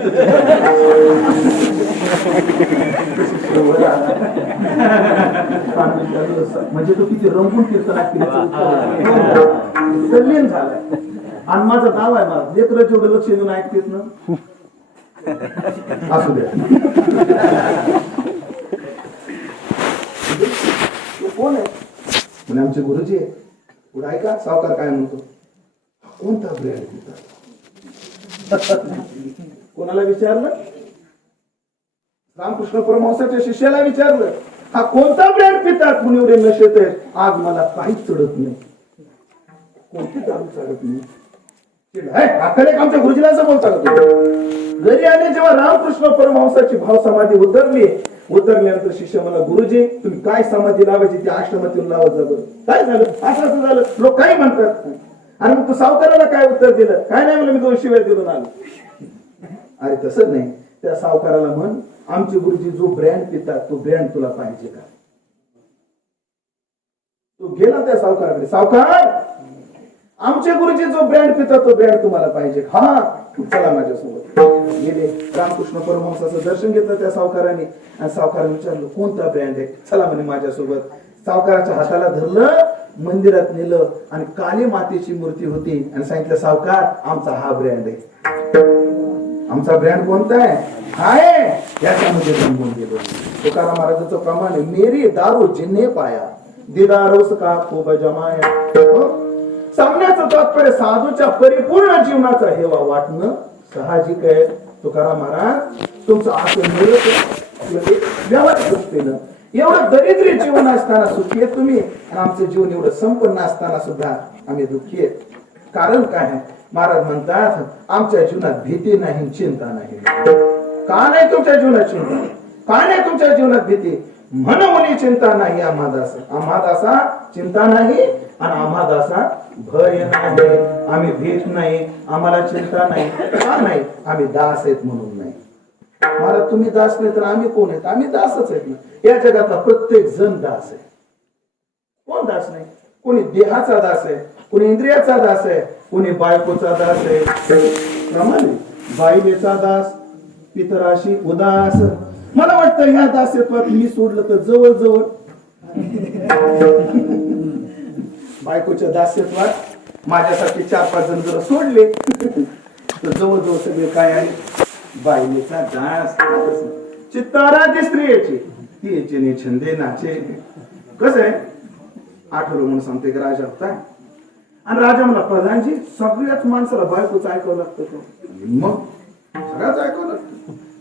म्हणजे तो किती रंगून कीर्तनात तल्लीन झालाय. आणि माझा दावा आहे, मला लेकरं जेवढं लक्ष देऊन ऐकतेत ना असू द्या. कोण आहे? म्हणजे आमचे गुरुजी आहे. पुढे ऐका सावकार काय म्हणतो, कोणता ब्रँड पितात? कोणाला विचारलं? रामकृष्ण परमहंसाच्या शिष्याला विचारलं, हा कोणता ब्रँड पितात म्हणून एवढे नशेत आहेत? आज मला काहीच चढत नाही. कोणती दारू चढत नाही? आमच्या गुरुजीला असं बोलतात. घरी आले जेव्हा रामकृष्ण परमहंसाची भाव समाधी उतरल्यानंतर शिष्य मला, गुरुजी तुम्ही काय समाधी लावायची ती आश्रमात येऊन लावत जा बरं. काय झालं? असं झालं. लोक काही म्हणतात. आणि मग तू सावकाराला काय उत्तर दिलं? काय नाही म्हणलं, मी 2 शिव्या दिलो आलो. अरे तसं नाही, त्या सावकाराला म्हण, आमचे गुरुजी जो ब्रँड पितात तो ब्रँड तुला पाहिजे का? तो गेला त्या सावकाराकडे, सावकार आमचे गुरुजी जो ब्रँड पितात तो ब्रँड तुम्हाला पाहिजे? हा, चला माझ्यासोबत. गेले. रामकृष्ण परमहंसाचं दर्शन घेतलं त्या सावकाराने आणि सावकाराने विचारलं कोणता ब्रँड आहे? चला म्हणे माझ्यासोबत. सावकाराच्या हाताला धरलं, मंदिरात नेलं आणि काली मातेची मूर्ती होती आणि सांगितलं, सावकार आमचा हा ब्रँड आहे. आमचा ब्रँड कोणता आहे? याच्यामध्ये जन्मून गेलो. तुकाराम महाराजांचं प्रमाण आहे, मेरी दारू जिन्हे पाया दिदारोस का खूप जमाया. सांगण्याचं तात्पर्य साधूच्या परिपूर्ण जीवनाचा हेवा वाटणं साहजिक आहे. तुकाराम महाराज तुमचं असं मिळत व्यवहारिक दृष्टीनं एवढं दरिद्री जीवन असताना सुखी आहे तुम्ही, आणि आमचं जीवन एवढं संपन्न असताना सुद्धा आम्ही दुःखी आहेत. कारण काय आहे? महाराज म्हणतात आमच्या जीवनात भीती नाही, चिंता नाही. का नाही तुमच्या जीवनात चिंता? का नाही तुमच्या जीवनात भीती? म्हणून चिंता नाही आम्हादासा चिंता नाही आणि आम्हादासा भय नाही. आम्ही भीत नाही, आम्हाला चिंता नाही. का नाही? आम्ही दास आहेत म्हणून नाही. महाराज तुम्ही दास नाही तर आम्ही कोण आहेत? आम्ही दासच आहेत ना. या जगातला प्रत्येक जण दास आहे. कोण दास नाही? कोणी देहाचा दास आहे, कोणी इंद्रियाचा दास आहे, कोणी बायकोचा दास आहे. प्रमाणे बाईलेचा दास, पितराशी उदास. मला वाटतं ह्या दासत्वात मी सोडलं तर जवळजवळ बायकोच्या दास्यत्वात माझ्यासाठी 4-5 जण जर सोडले तर जवळजवळ सगळे काय आहे? बाईलेचा दास. चित्तारा ती स्त्रियेची ती याचे छंदे नाचे. कसं आहे? आठवलं म्हणून सांगते की राजा होता आणि राजा मला प्रधानजी सगळ्याच माणसाला बायकोच ऐकावं लागतं का? मग सगळ्याच ऐकावं लागतं.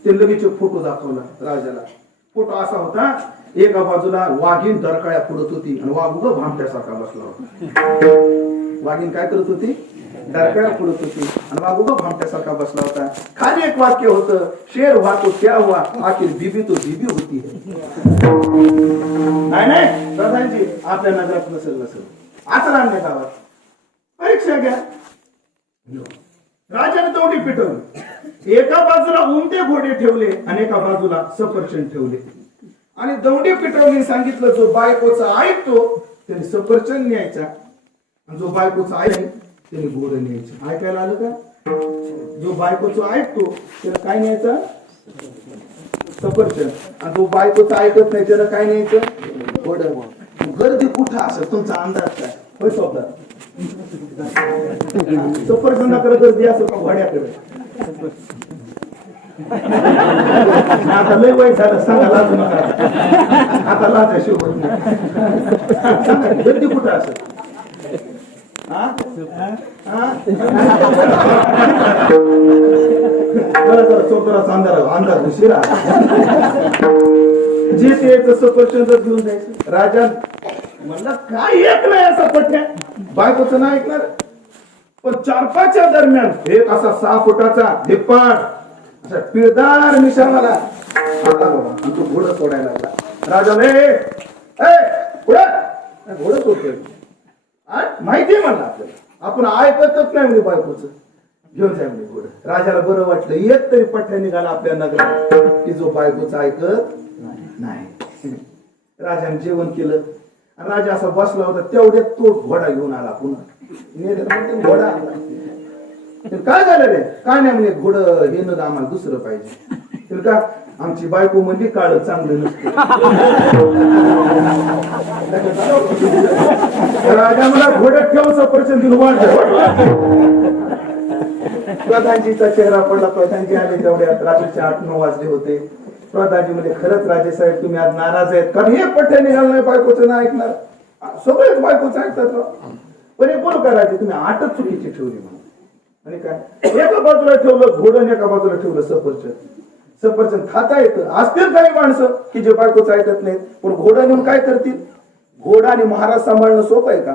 ते लगेच फोटो दाखवला राजाला. फोटो असा होता, एका बाजूला वाघीण दरकाळ्या पुढत होती आणि वाघ उभं भामट्यासारखा बसला होता. वाघीण काय करत होती? दरकाळ्या पुढत होती आणि वाघ उभं भामट्यासारखा बसला होता. खाली एक वाक्य होतं, शेर हुआ तो क्या हुआ, आखिर बीबी तो बीबी होती है. नाही प्रधानजी आपल्या नगरात नसेल आचरण गावात परीक्षा घ्या. राजाने तोंडी पिटवली. एका बाजूला उमटे घोडे ठेवले आणि एका बाजूला सफरचंद ठेवले आणि दौंडी पिटवली. सांगितलं जो बायकोचा ऐकतो त्याने सफरचंद न्यायचा आणि जो बायकोचा ऐक त्याने घोडे न्यायचं. ऐकायला आलं का? जो बायकोचा ऐकतो त्याला काय न्यायचा? सफरचंद. आणि जो बायकोचा ऐकत नाही त्याला काय न्यायचं? घोडं. गर्दी कुठं असेल तुमचा अंदाज काय? होय स्वतः सफरचंदाकडे गर्दी असेल का घोड्याकडे? आता लय वय झालं, सांगा लाजू नका. आता लाजा शिवत नाही. गर्दी कुठं असेल? चौकाचा अंदाज उशिरा जे ते सफरचंद घेऊन जायचं. राजा म्हणलं काय एक नाही असा पठ्या बायकोचं नाही ऐकणार. पण 4-5च्या दरम्यान एक असा 6 फुटाचा धिप्पाड असा पिळदार मिशावाला आला बाबा आणि तो घोडं सोडायला लागला. राजाने घोडं सोडतोय माहितीये म्हणलं आपल्याला, आपण ऐकतच नाही म्हणजे बायकोचं. घेऊन जाय म्हणजे घोडं. राजाला बरं वाटलं, एक तरी पठ्या निघाला आपल्या नगरात की जो बायकोचं ऐकत नाही. राजाने जेवण केलं आणि राजा असा बसला होता तेवढ्यात तो घोडा घेऊन आला. पुन्हा घोडा काय झालं रे? काय नाही म्हणजे घोडं हे न आम्हाला दुसरं पाहिजे. का आमची बायको म्हणजे काळ चांगलं नसतं. राजा मला घोड्यात ठेव सफरचंद प्रधानजीचा चेहरा पडला. प्रधानजी आले तेवढ्यात रात्रीचे 8-9 वाजले होते. प्रधानजी म्हणजे खरंच राजेसाहेब तुम्ही आज नाराज आहेत कारण हे पठ्या निघालं नाही, बायकोचं नाही ऐकणार. सगळेच बायकोचं ऐकतात. पण एक बोलू का राजे, तुम्ही 8च चुकीची ठेवली म्हणून. आणि काय एका बाजूला ठेवलं घोडं, एका बाजूला ठेवलं सफरचंद. सफरचंद खाता येतं. असतील काही माणसं की जे बायकोचं ऐकत नाहीत, पण घोडा नेऊन काय करतील? घोडा आणि महाराज सांभाळणं सोपं आहे का?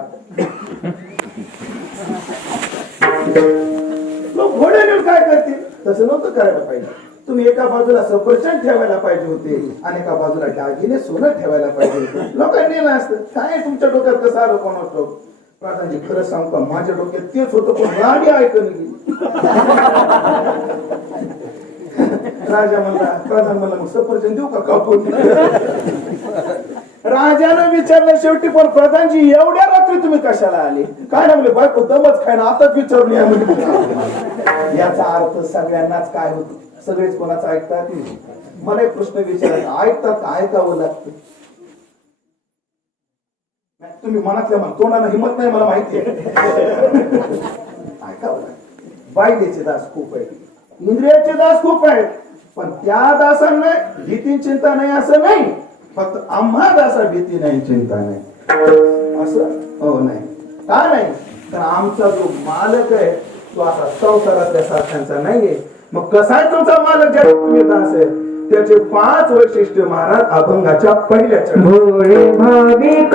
लोक घोडा नेऊन काय करतील? तसं नव्हतं करायला पाहिजे. तुम्ही एका बाजूला सफरचंद ठेवायला पाहिजे होते आणि एका बाजूला दागिने सोनं ठेवायला पाहिजे होते. लोकांनी नेलं असतं. काय तुमच्या डोक्यात कसं आलं कोणाचं? प्रधानजी खरं सांगू का माझ्या डोक्यात तेच होतं पण राणी ऐकून गेली. राजा म्हणला प्रधान म्हणला मग सफरचंद देऊ का कापून. राजानं विचारलं शेवटी पण प्रधानजी एवढ्या रात्री तुम्ही कशाला आले. काय ना म्हणले बायको दमच खाय ना आताच विचारली आहे म्हणजे. याचा अर्थ सगळ्यांनाच काय होतो सगळेच कोणाचं ऐकतात. मला एक प्रश्न विचारायचा ऐकतात का ऐकावं लागतं. तुम्ही मनातल्या मला तोंडाला हिंमत नाही मला माहिती आहे. ऐकावं लागतं. बायलेचे दास खूप आहेत इंद्रियाचे दास खूप आहेत पण त्या दासांना भीती चिंता नाही असं नाही. फक्त आम्हा दासा भीती नाही चिंता नाही असं हो नाही का नाही. तर आमचा जो मालक आहे तो असा संसारातल्या सारख्यांचा नाहीये. मग कसा आहे तुमचा मालक ज्या तुम्ही दास आहे त्याचे 5 वैशिष्ट्य महाराज अभंगाच्या पहिल्या भोळे भाविक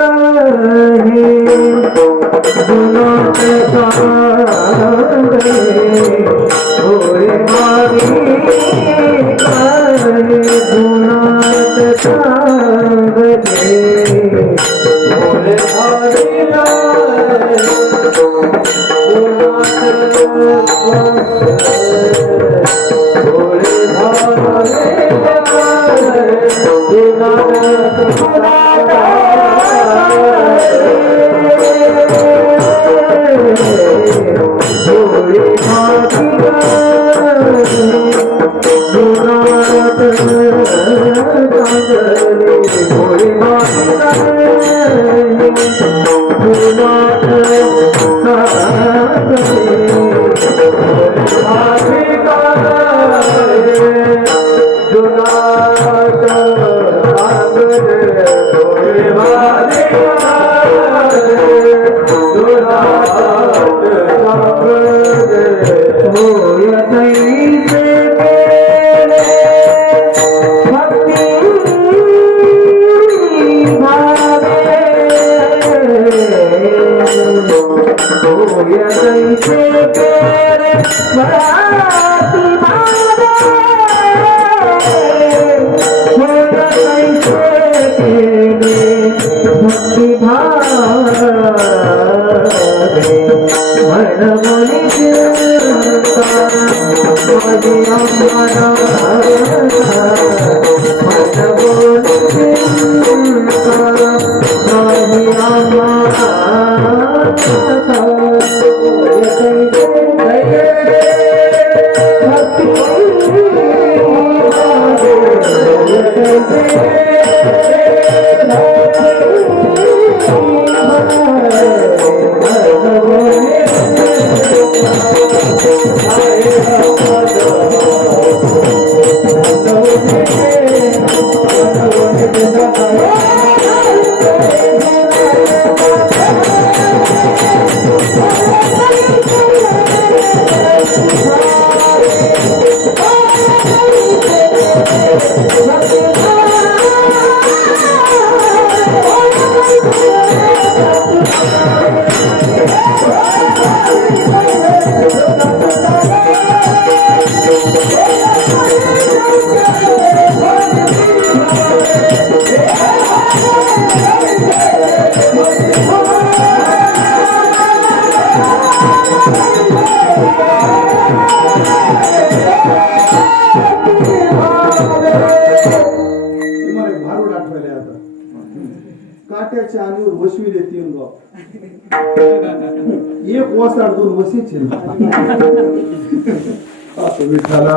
भोळे भाविक काट्याच्या आणीवर वसविले 3 गाव. एक वसाड 2 वसीचे असं विठ्ठला.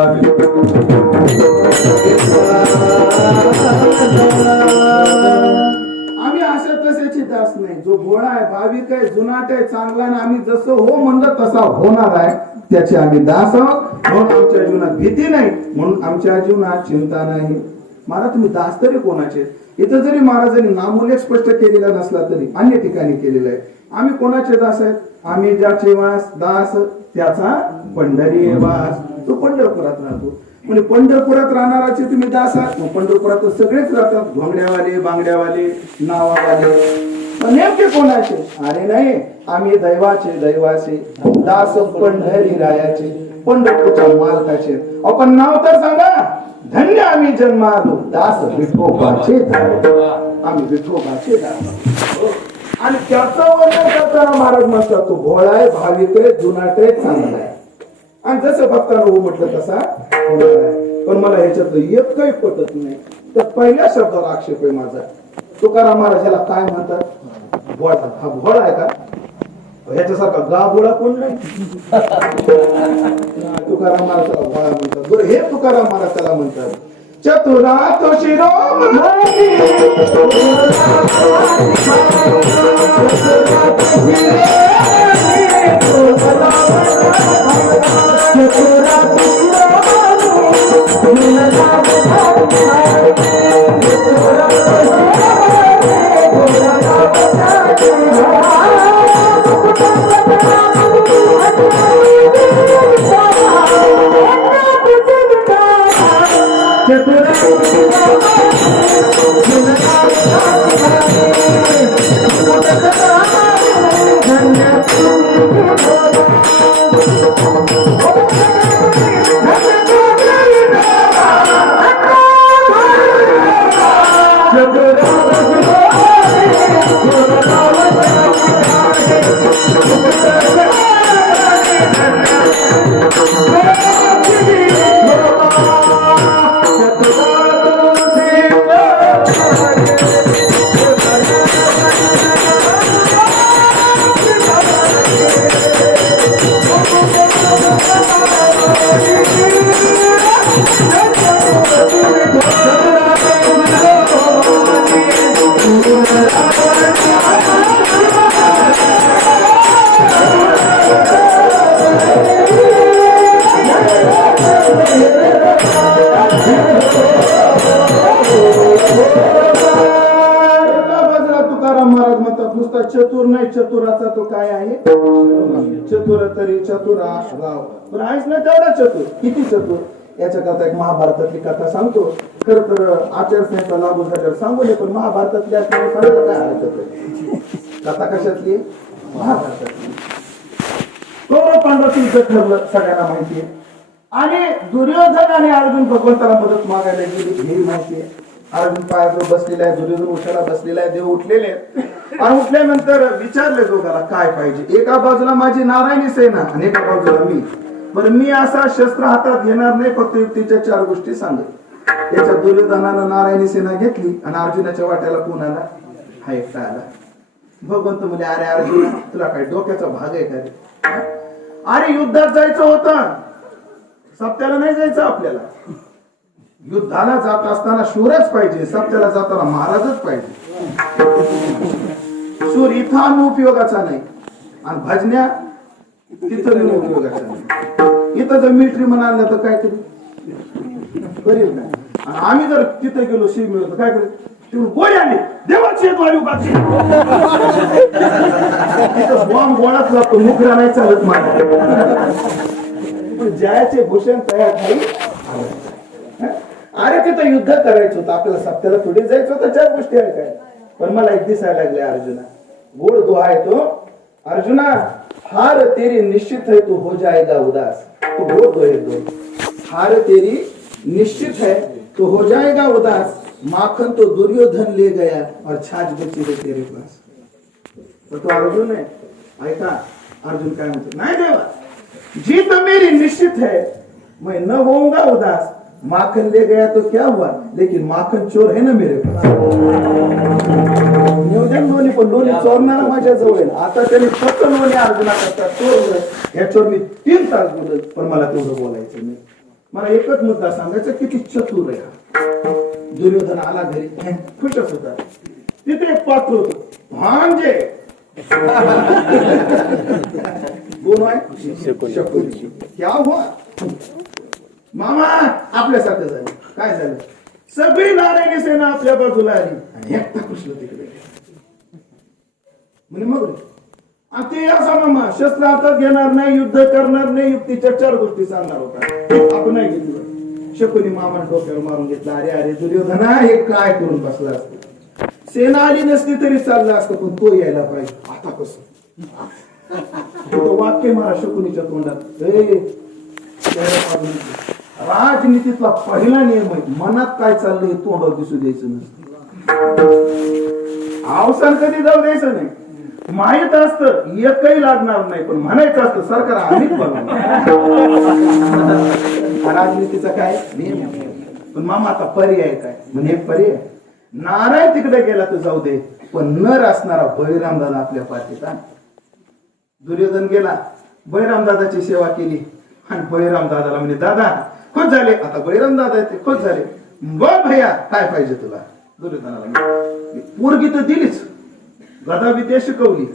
आम्ही अशा तशाची दास नाही. जो भोळा आहे भाविक आहे जुनाट आहे चांगला आहे आम्ही जसं हो म्हणलं तसा होणार आहे त्याचे आम्ही दास आहोत. म्हणून आमच्या जीवनात भीती नाही म्हणून आमच्या जीवनात चिंता नाही. महाराज तुम्ही दास तरी कोणाचे. इथं जरी महाराजांनी नामोल्लेख स्पष्ट केलेला नसला तरी अन्य ठिकाणी केलेला आहे. आम्ही कोणाचे दास आहेत. आम्ही ज्याचे वास दास त्याचा पंढरी वास. तो पंढरपुरात राहतो म्हणजे पंढरपुरात राहणाराचे तुम्ही दास आहात. पंढरपुरात सगळेच राहतात घोंगड्यावाले बांगड्यावाले नावावाले. नेमके कोणाचे. अरे नाही आम्ही दैवाचे दैवाचे दास पंढरी रायाचे पंढरपूरच्या मालकाचे. आपण नाव तर सांगा. धन्य आम्ही जन्मालो दास विठोबाचे दास. आम्ही विठोबाचे दास. आणि त्याचं वर्णन करताना महाराज म्हणतात तो भोळा आहे, भाविक आहे, जुनाट आहे, चांगला आहे. आणि जसं भक्ताला हो म्हटलं तसा होणार आहे. पण मला ह्याच्यात एक काही पटत नाही. तर पहिल्या शब्दाला आक्षेप आहे माझा. तुकाराम महाराजाला काय म्हणतात? भोळा. हा भोळा आहे का? ह्याच्यासारखा गाभोळा कोण नाही. तुकाराम महाराजाला भोळा म्हणतात. बरं हे तुकाराम महाराज त्याला म्हणतात चतुरा तो चतुर नाही, चतुराचा तो काय आहे? चतुर तरी चतुरा राव. पण आहेच ना तेवढा चतुर. किती चतुर? याच्या करता एक महाभारतातली कथा सांगतो. खर तर आचारसंहिता लागू झाल्यावर सांगू नये, पण महाभारतातल्या सांगायला काय हरकत आहे? कथा कशातली? महाभारतातली. कौरव पांडवाचं युद्ध ठरलं, सगळ्यांना माहिती आहे. आणि दुर्योधन आणि अर्जुन भगवंताला मदत मागायला गेली, हे माहिती आहे. अर्जुन पायावर बसलेला आहे, दुर्योधन उठायला बसलेला आहे, देव उठलेले आहेत. आणि उठल्यानंतर विचारले दोघाला काय पाहिजे. एका बाजूला माझी नारायणी सेना आणि एका बाजूला मी. बरं मी असा शस्त्र हातात घेणार नाही, फक्त युक्तीच्या 4 गोष्टी सांगत. याच्या दुर्योधनानं नारायणी सेना घेतली आणि अर्जुनाच्या वाट्याला कोण आला? हा एकटा आला. भगवंत म्हणे अरे अर्जुन तुला काय डोक्याचा भाग आहे का रे? अरे युद्धात जायचं होतं, सप्त्याला नाही जायचं आपल्याला. युद्धाला जात असताना शूरच पाहिजे, सप्त्याला जाताना महाराजच पाहिजे. शूर इथं आणून उपयोगाचा नाही आणि भजन्या तिथं उपयोगाचा नाही. इथं जर मिलिटरी म्हणाल तर काय करू? करेल नाही. आणि आम्ही जर तिथे गेलो शिव मिळवतो काय करू? तिकडून गोळी आली देवाची बॉम्ब गोळाच लागतो, मुकरा नाही चालत माझ्या. जयाचे भूषण तयार नाही. अरे तिथं युद्ध करायचं होतं आपल्याला, सप्त्याला थोडी जायचं होतं. 4 गोष्टी आहे काय. पण मला एक दिसायला लागले अर्जुना, गोड दोहा आहे तो. अर्जुना हार तेरी निश्चित है तू हो जाएगा उदास. तो गोड दोहे तो. हार तेरी निश्चित है तो हो जाएगा उदास. माखन तो दुर्योधन ले गया और छाछ बची है तेरे पास. तर तो अर्जुन आहे. ऐका अर्जुन काय म्हणतो, नाही देवा जीत मेरी निश्चित है, मैं न होऊंगा उदास. माखन ले गया तो क्या हुआ, लेकिन माखन चोर है ना मेरे पास. नियोजन लोणी, पण लोणी चोरणारा माझ्या जवळ आहे. आता त्यांनी फक्त लोणी अर्जुना करतात चोरलं. याच्यावर मी 3 तास बोलत, पण मला तेवढं बोलायचं नाही. मला एकच मुद्दा सांगायचा, किती चतुर आहे हा. दुर्योधन आला घरी, खुशच होता. तिथे एक पात्र होत भांजे. दोन आहे शकुनी. क्या हुआ मामा, आपल्यासारखं झालं. काय झालं? सगळी नारायणी सेना आपल्या बाजूला आली आणि एकटा कृष्ण तिकडे. म्हणजे मग ते असा मामा शस्त्र हातात घेणार नाही, युद्ध करणार नाही, युक्तीच्या 4 गोष्टी सांगणार होता. आपण नाही घेतलं. शकुनी मामाने डोक्यावर मारून घेतला. अरे अरे दुर्योधना हे काय करून बसला असतं. सेना आली नसती तरी चाललं असतं, पण तो यायला पाहिजे. आता कसं तो वाक्य मारा शकुनीच्या तोंडात. राजनीतीतला पहिला नियम आहे, मनात काय चाललंय तोंडावर दिसू द्यायचं नसतं. अवसान कधी जाऊ द्यायचं नाही. माहित असतं एकही लागणार नाही, पण म्हणायचं असतं सरकार आम्हीच बनवणार. राजनीतीचा काय नियम आहे. पण मामा आता पर्याय काय म्हणजे एक पर्याय नारायण तिकडे गेला तर जाऊ दे, पण नर असणारा बळीराम दादा आपल्या पाठीत आण. दुर्योधन गेला, बळीराम दादाची सेवा केली आणि बळीराम दादाला म्हणजे दादा खुश झाले. आता बळीराम दादा ते खुश झाले. बोल भैया काय पाहिजे तुला. दुर्योधनाला पोरगी तर दिलीच, गदा विद्या शिकवली.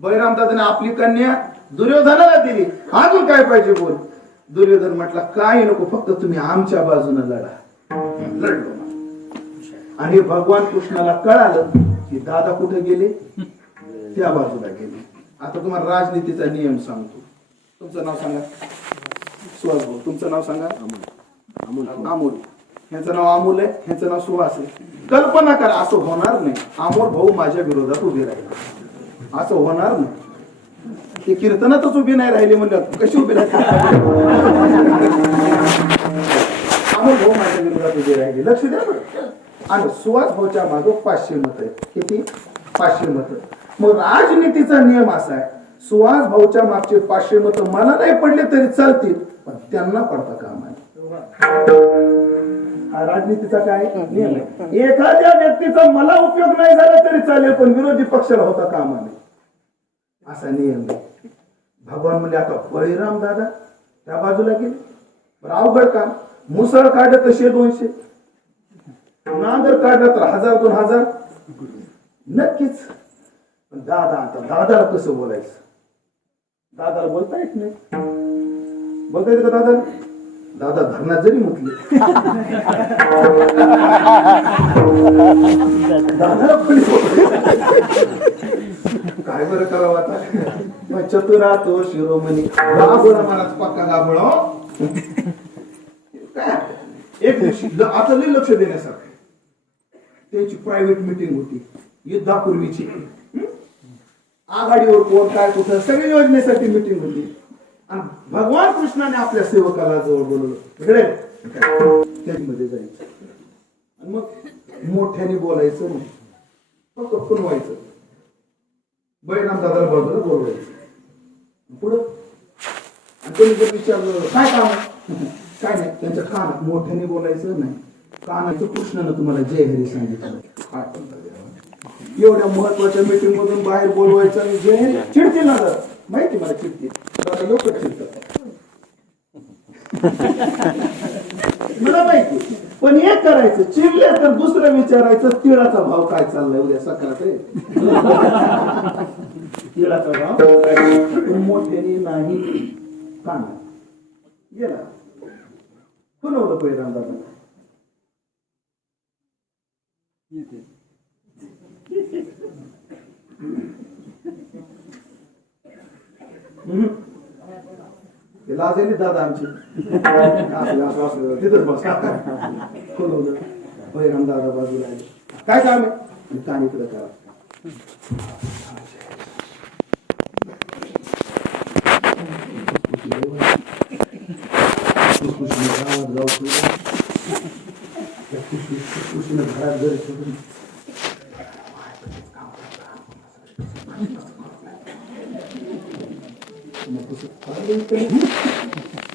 बळीराम दादाने आपली कन्या दुर्योधनाला दिली. अजून काय पाहिजे बोल. दुर्योधन म्हटला काही नको, फक्त तुम्ही आमच्या बाजूने लढा. लढलो आणि भगवान कृष्णाला कळालं की दादा कुठे गेले, त्या बाजूला गेले. आता तुम्हाला राजनीतीचा नियम सांगतो. तुमचं नाव सांगा. सुहास भाऊ. तुमचं नाव सांगा. अमोल. ह्याचं नाव अमोल आहे, ह्याचं नाव सुहास आहे. कल्पना करा असं होणार नाही. अमोल भाऊ माझ्या विरोधात उभे राहिले, असं होणार नाही. ते कीर्तनातच उभी नाही राहिले म्हणलं कशी उभी राहिले. अमोल भाऊ माझ्या विरोधात उभे राहिले. लक्ष द्या बरं. आणि सुहास भाऊच्या मागे 500 मत आहे. किती? 500 मत. मग राजनीतीचा नियम असा आहे, सुहास भाऊच्या मागचे 500 मत मला नाही पडले तरी चालतील, पण त्यांना पडता कामा नये. हा राजनीतीचा काय नियम आहे. एखाद्या व्यक्तीचा मला उपयोग नाही झाला तरी चालेल, पण विरोधी पक्षाला होता कामा नये, असा नियम आहे. भगवान म्हणजे आता बळीराम दादा त्या बाजूला गेले. बरं अवघड काम. मुसळ काढत तसे 200, नांगर काढला तर 1000-2000 नक्कीच. पण दादा आता दादाला कसं बोलायचं. दादाला बोलता येत नाही. बोलता येत का दादा. दादा धरणात जरी म्हटले दादाला कोणी काय बरं करावं आता. चतुरा तो शिरोमणी गाबोळा मलाच पक्का गाबोळा. काय एक दिवशी आता लई लक्ष देण्यासारखं. त्यांची प्रायव्हेट मीटिंग होती युद्धापूर्वीची. आघाडीवर कोण काय कुठं सगळ्या योजनेसाठी मीटिंग होती. आणि भगवान कृष्णाने आपल्या सेवकाला जवळ बोलवलं. इकडे त्यामध्ये जायचं आणि मग मोठ्याने बोलायचं नाही, फक्त खुणवायचं. बळीराम दादाला बाजूला बोलवायचं. पुढं आणि त्यांनी जर विचारलं काय काम आहे, काय नाही, त्यांच्या कानात मोठ्याने बोलायचं नाही. कानाचं कृष्णानं तुम्हाला जय हरी सांगितलं. एवढ्या महत्वाच्या मीटिंग मधून बाहेर बोलवायचं आणि जय हरी. चिडतील ना जरा, माहिती मला चिडतील दादा, लोक चिडतात मला माहिती. पण एक करायचं, चिडले तर दुसरं विचारायचं तिळाचा भाव काय चाललाय उद्या सकाळच. तिळाचा भाव मोठ्याने नाही, काना गेला खुणवलं बळीराम दादा. लाजली दादा आमची. तिथंच बस खुणवलं. बळीराम दादा बाजूला आले. काय काम आहे. कान इकडे करा. घरात घरी सोडून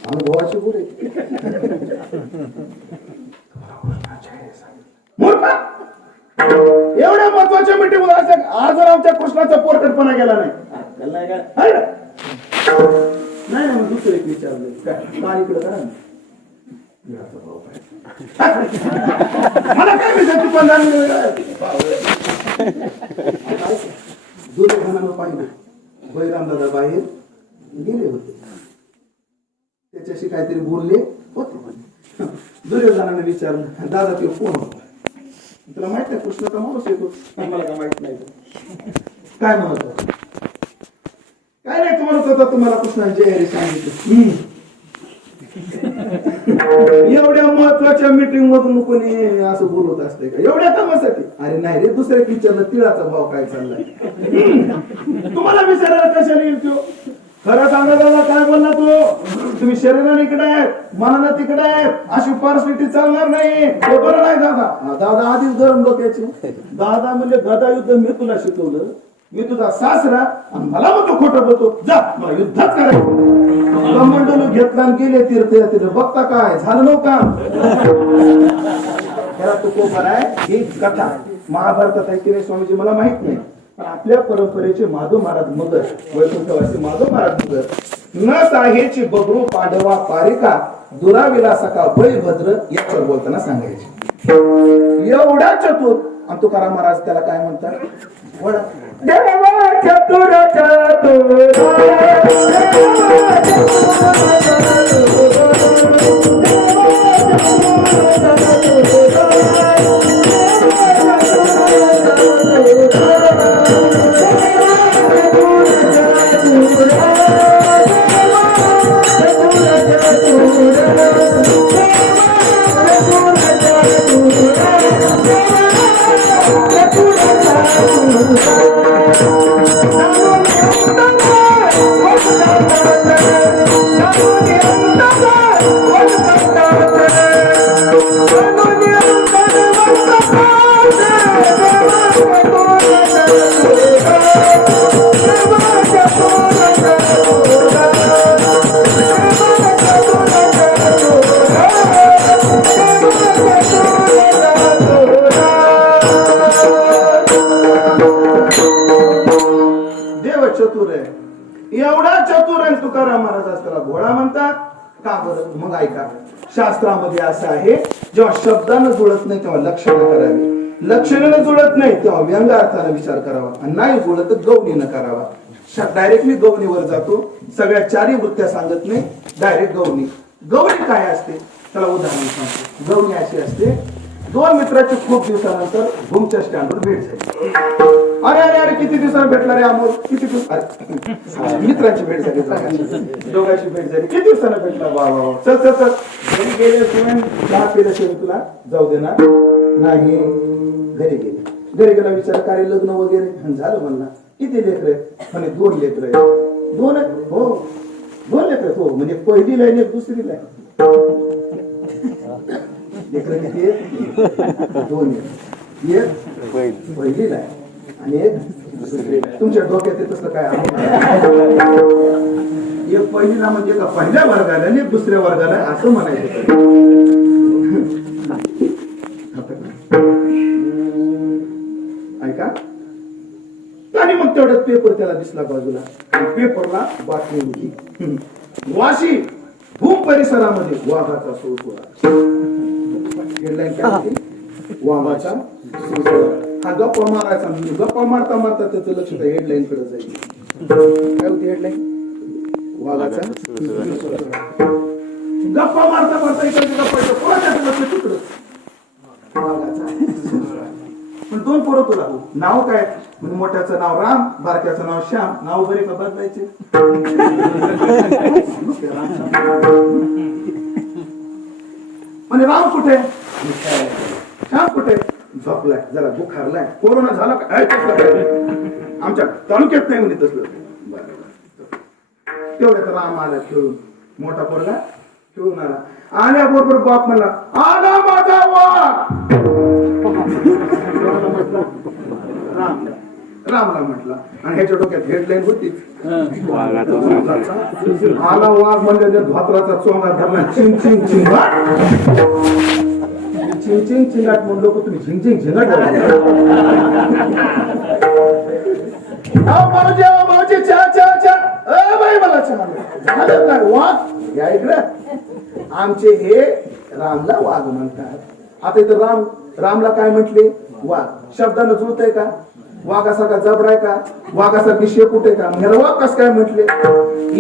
अनुभवाचे पुरे एवढ्या महत्वाच्या मीटिंग आज आमच्या कृष्णाचा पोरकटपणा गेला नाही. नाही मग दुसरं एक विचारलं काय इकडे करा. मला काय विचारते 15 मिनिट दुर्योधनानं पाहिलं. बळीराम दादा बाहेर गेले होते, त्याच्याशी काहीतरी बोलले होते. दुर्योधनाने विचारलं दादा ते कोण होता. तुला माहित नाही कृष्णाचा माणूस येतो. मला काय माहित नाही. काय म्हणत होता. काय नाही तुम्हाला होता, तुम्हाला कृष्णाने जय हरी सांगितलं. एवढ्या महत्वाच्या मीटिंग मधून कोणी असं बोलत असते का एवढ्या कामासाठी. अरे नाही रे, दुसऱ्या विचारलं तिळाचा भाव काय चाललाय. तुम्हाला विचारायला कशाला येईल तो. खरं सांगा दादा काय बोलला तो. तुम्ही शरीराने इकडे आहेत, मनाला तिकडे आहेत, अशी परिस्थिती चालणार नाही. तो बरं नाही दादा. दादा आधीच गरम डोक्याचे. दादा म्हणजे गदा युद्ध मी तुला शिकवलं, मी तुझा सासरा आणि मला म्हणतो खोटं बोलतो, जा मला युद्धच करायचं. कमंडलू घेतला आणि गेले तीर्थयात्रेला. बघता काय झालं नव्हतं त्याला तो कोपर आहे. ही कथा महाभारतात आहे की नाही स्वामीजी मला माहित नाही, पण आपल्या परंपरेचे माधव महाराज मगर, वैकुंठवासी माधव महाराज मगर, न साहेची बबरू पांडवा पारिका दुराविला सका बळीभद्र याच्यावर बोलताना सांगायचे. एवढा चतुर. आणि तुकाराम महाराज त्याला काय म्हणतात, वडा देवा चतुर चतुर आहे. एवढा चतुर आहे तुकाराम महाराज त्याला घोडा म्हणतात का बरं? मग ऐका, शास्त्रामध्ये असं आहे, जेव्हा शब्दानं जुळत नाही तेव्हा लक्षणं करावी, लक्षणानं जुळत नाही तेव्हा व्यंगार्थानं विचार करावा, आणि नाही जुळत तर गौणीनं करावा. डायरेक्टली गौणीवर जातो. सगळ्या चारी वृत्त्या सांगत नाही, डायरेक्ट गौणी. गौणी काय असते त्याला उदाहरण सांगतो. गौणी अशी असते, दोन मित्राची खूप दिवसानंतर भूमच्या स्टँडवर भेट झाली. अरे अरे अरे किती दिवसांनी भेटला रे अमोल, किती दिवस, मित्राची भेट झाली, दोघांची भेट झाली, किती दिवसांनी भेटला, वा वा, चल चल चल. घरी गेल्याशिवाय चहा पिल्याशिवाय तुला जाऊ देणार नाही. घरी गेले, घरी गेला विचार काय लग्न वगैरे झालं म्हणला. किती लेकर आहेत म्हणे, 2 लेकर आहेत. 2 आहेत हो, 2 लेकर आहेत हो, म्हणजे पहिली लाईन एक दुसरी लाईन. लेकर किती आहेत? 2 आहेत. एक पहिली लाईन आणि एक दुसरी. तुमच्या डोक्यात येत असं काय? एक पहिलीला म्हणजे का पहिल्या वर्गाला आणि एक दुसऱ्या वर्गाला असं म्हणायचं. ऐका. आणि मग तेवढ्यात पेपर त्याला दिसला बाजूला, पेपरला बातमी होती, वाशी भूम परिसरामध्ये वाघाचा सुळसुळा. हेडलाईन काय होती? वाघाचा सुळसुळा. हा गप्पा मारायचा, गप्पा मारता मारता त्याचं लक्ष त्या हेडलाईन कडे जाईल. काय होती हेडलाईन? वाघाचा सुळसुळा. गप्पा मारता मारता इकडे गप्पा कोणाच्या लक्ष तिकडं वाघाचा सुळसुळा. पण 2 पोरं तुला, नाव काय? म्हणजे मोठ्याचं नाव राम, बारक्याचं नाव श्याम. नाव बरे का बदलायचे? म्हणजे राम कुठे, श्याम कुठे? झोपलाय, जरा बुखारलाय, कोरोना झाला का? आमच्या तालुक्यात नाही म्हणे तसलं. तेवढ्यात राम आला खेळून, मोठा पोरगा खेळून आला. आल्याबरोबर बाप म्हणला, आला माझा वाघ. रामला म्हटला, आणि ह्याच्या डोक्यात हेडलाईन होती, आला वाघ म्हणजे धोत्राचा चोंगा धरला, चिंग चिंग चिंगाट. चिंग चिंग चिंगाट म्हणलो का तुम्ही? झिंग झिंग झिंगाट. मावजी चहा चहा चहा. बाई मला चहा झालं काय? वाघ या इकडे. आमचे हे रामला वाघ म्हणतात. आता इथं रामला काय म्हटले? वाघ. शब्दानं जुळतंय का? वाघासारखा जबराय का? वाघासारखी शेपूट आहे का? ह्याला वाघ कसं काय म्हटले?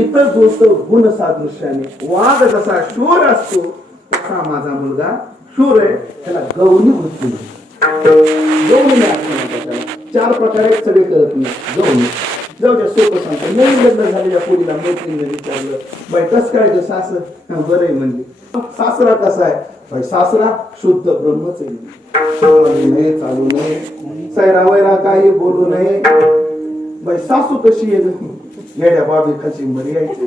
इथं जुळतं गुण सादृश्याने. वाघ जसा शूर असतो तसा माझा मुलगा शूर आहे. त्याला गौणी वृत्ती. गौणी नाही 4 प्रकारे सगळे करत नाही. गौणी जाऊ द्या, सोपं सांगतो. नवीन लग्न झालेल्या पोरीला मैत्रिणीने विचारलं, बाई कस काय ग सासर? बरं आहे म्हणली. सासरा कसा आहे? बाई सासरा शुद्ध ब्रह्मच आहे, चालू नये, सैरा वैरा काही बोलू नये. बाई सासू कशी आहे? येड्या बाबी खाची मरी यायची.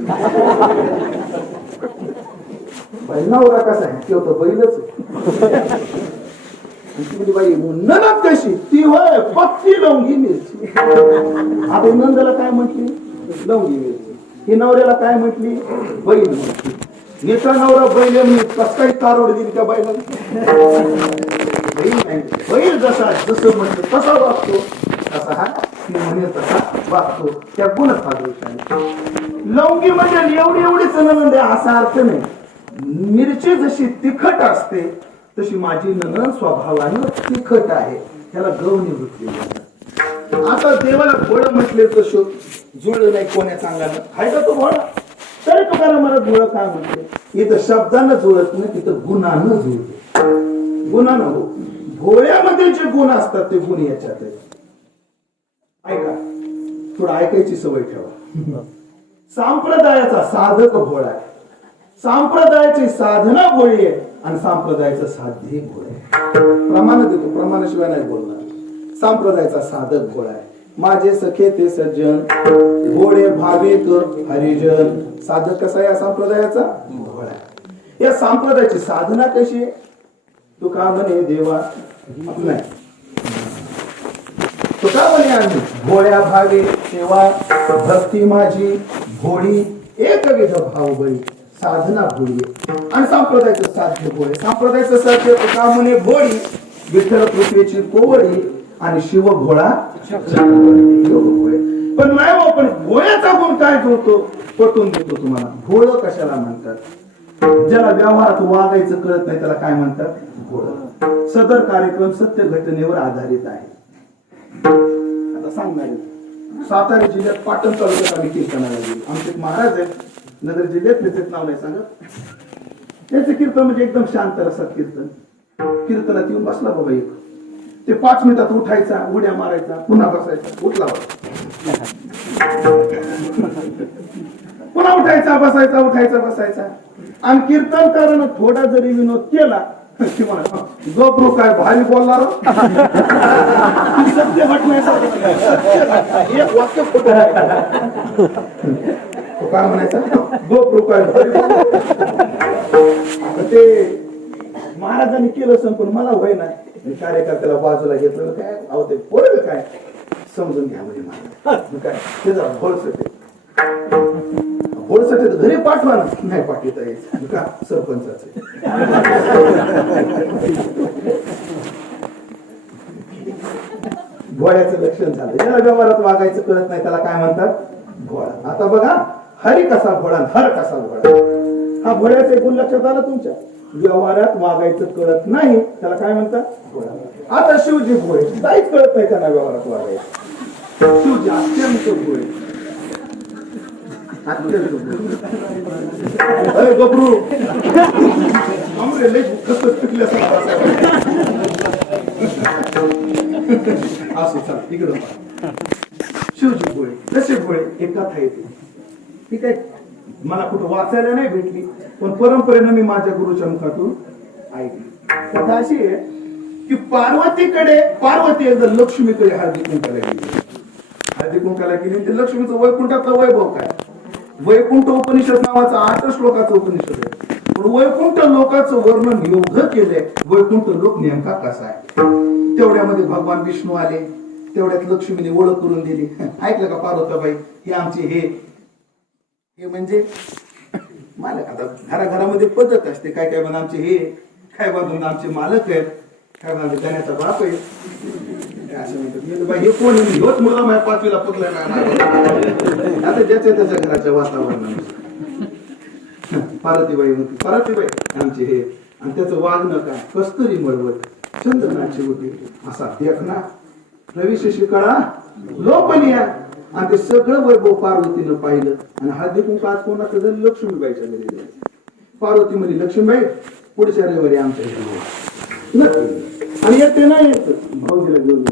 बाई नवरा कसा आहे? तो तर बैलच आहे. ती म्हणली, बाई ननद कशी? ती होय पक्की लवंगी मिरची. आता ही नंदला काय म्हटली? लवंगी मिरची. ही नवऱ्याला काय म्हटली? बैल म्हटली. नेता नवरा बैल म्हणजे कस काही कारोड दिली त्या बैला? बैल जसा जसं म्हणतो तसा वागतो, तसा हा ती म्हणे तसा वागतो. त्या गुणच हा दोष आहे. लवंगी म्हणजे एवढी एवढीच ननंद आहे असा अर्थ नाही. मिरची जशी तिखट असते तशी माझी ननंद स्वभावानं तिखट आहे. त्याला गवणी वृत्ती. आता देवाला भोळं म्हटले तर जुळलं नाही कोण्या चांगल्यानं. आहे का तो भोळा? तरी तुकाराम मला जुळ काय म्हणते? इथं शब्दानं जुळत नाही, तिथं गुणानं जुळते. गुणानं हो. भोळ्यामध्ये जे गुण असतात ते गुण याच्यात आहेत. ऐका, थोडं ऐकायची सवय ठेवा. संप्रदायाचा साधक भोळा आहे, संप्रदायाची साधना भोळी आहे आणि संप्रदायाचं साध्य भोळ आहे. प्रमाण देतो, प्रमाणाशिवाय नाही बोलणार. संप्रदायाचा साधक भोळा आहे. माझे सखे ते सज्जन, भोळे भाविक हरिजन. साधक कसा आहे या संप्रदायाचा? भोळा. या संप्रदायाची साधना कशी आहे? तू का म्हणे देवा नाही, तो का म्हणे आम्ही भोळ्या भावे सेवा भक्ती माझी भोळी एकविध भाव बळी. साधना भोळी आणि संप्रदायाचं साध्य भोळे. संप्रदायाचं साध्य का म्हणे भोळी, विठ्ठल पृथ्वीची कोवळी आणि शिव भोळा भोळे. पण नाही हो, पण भोळ्याचा गुण काय करतो पटवून देतो तुम्हाला. भोळ कशाला म्हणतात? ज्याला व्यवहारात वागायचं कळत नाही त्याला काय म्हणतात? भोळ. सदर कार्यक्रम सत्य घटनेवर आधारित आहे. आता सांगणार, सातारा जिल्ह्यात पाटण तालुक्यात आम्ही कीर्तनाला गेलो. आमचे एक महाराज आहेत नगर जिल्ह्यात, त्याचं नाव नाही सांगत. त्याचे कीर्तन म्हणजे एकदम शांत रसात कीर्तन. कीर्तनात येऊन बसला बाबा एक, ते 5 मिनिटात उठायचा, उड्या मारायचा, पुन्हा बसायचा, उठला पुन्हा उठायचा बसायचा, उठायचा बसायचा. आणि कीर्तनकारानं थोडा जरी विनोद केला की म्हणा गोप्रो काय भारी बोलणार, सत्य घटनेसारखं एक वाक्य खोटं आहे. काय म्हणायचं? गोप्रो काय भारी बोलणार. ते महाराजांनी केलं संपूर्ण मला होय नाही. कार्यकर्त्याला बाजूला घेतलं, काय अहो ते पोरग काय समजून घ्या म्हणजे महाराज काय ते जरा भोळसटे भोळसटे घरी पाठवा ना. नाही पाठवता यायचं का सरपंचाचे. भोळ्याचं लक्षण झालं. ज्याला व्यवहारात वागायचं कळत नाही त्याला काय म्हणतात? भोळा. आता बघा, हरी कसा भोळा, हर कसा भोळा. हा भोळ्याचं एक गुण लक्षात आलं तुमच्या. व्यवहारात वागायचं कळत नाही त्याला काय म्हणतात? भोळा. आता शिवजी भोळे, काहीच कळत नाही त्यांना व्यवहारात वागायचं. शिवजी अत्यंत भोळे, अत्यंत भोळे. गबरू असं चाल तिकडं. शिवजी भोळे कसे भोळे एक कथा येते. ठीक आहे, मला कुठं वाचायला नाही भेटली पण परंपरेनं मी माझ्या गुरुच्या मुखातून ऐकली. कथा अशी आहे की पार्वती एकदा लक्ष्मीकडे हळदी कुंकाला गेली. हळदी कुंकाला गेली ते लक्ष्मीचं वैकुंठातलं वैभव काय. वैकुंठ उपनिषद नावाचा 8 श्लोकाचं उपनिषद आहे. पण वैकुंठ लोकाचं वर्णन एवढं केलंय. वैकुंठ लोक नेमका कसा आहे. तेवढ्यामध्ये भगवान विष्णू आले, तेवढ्यात लक्ष्मीने ओळख करून दिली. ऐकलं का पार्वतीबाई, हे आमचे हे म्हणजे मालक. आता घराघरामध्ये पद्धत असते, काय काय म्हणून आमचे हे, काय म्हणून आमचे मालक आहेत, काय म्हणून त्याण्याचा बाप आहे. असं म्हणतात हे कोण होत मुला माझ्या 5वीला पकलाय ना. आता ज्याच्या त्याच्या घराच्या वातावरणानुसार पार्वतीबाई होती. पार्वतीबाई आमचे हे, आणि त्याचं वागणं काय कस्तुरी मळवट चंद्रनाची होती असा देखना प्रवेश शिकाळा लोपनिया. आणि ते सगळं वैभव पार्वतीनं पाहिलं. आणि हळदी कुंकू आज कोणाचं घरी? लक्ष्मीबाईच्या घरी द्यायचं. पार्वती म्हणजे लक्ष्मीबाई पुढच्या रविवारी आमच्या घरी नक्की. आणि येते नाही येत भाऊजीला घेऊन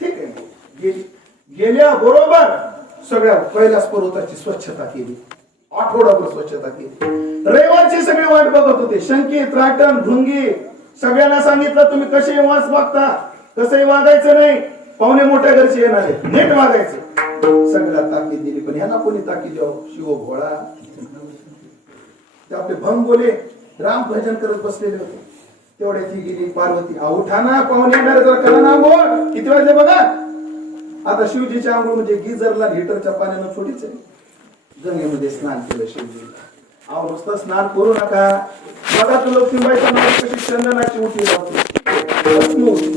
ठीक आहे. गेल्या बरोबर सगळ्या कैलास पर्वताची स्वच्छता केली. आठवडाभर स्वच्छता केली. रविवारची सगळी वाट बघत होते. शंकित राटण भृंगी सगळ्यांना सांगितलं तुम्ही कसे वास वागता, कसंही वागायचं नाही. पाहुणे मोठ्या घरचे येणारे, नीट वागायचं. सगळ्या ताकीद दिली. पण ह्याला कोणी ताकीद द्यावं? शिव भोळा. ते आपले भंग बोले राम भजन करत बसलेले होते. तेवढ्या ती गेली पार्वती, उठा ना पाहुणे येणार, जरा करा ना आंघोळ, किती वाजले बघा. आता शिवजीची आंघोळ म्हणजे गिझरला लिटरच्या पाण्यानं थोडीच आहे. गंगेमध्ये स्नान केलं शिवजी. अहो नुसतं स्नान करू नका, बघा तू लक्ष्मीबाईच्या नाव कशी चंदनाची उठी लावते. भस्म उठी,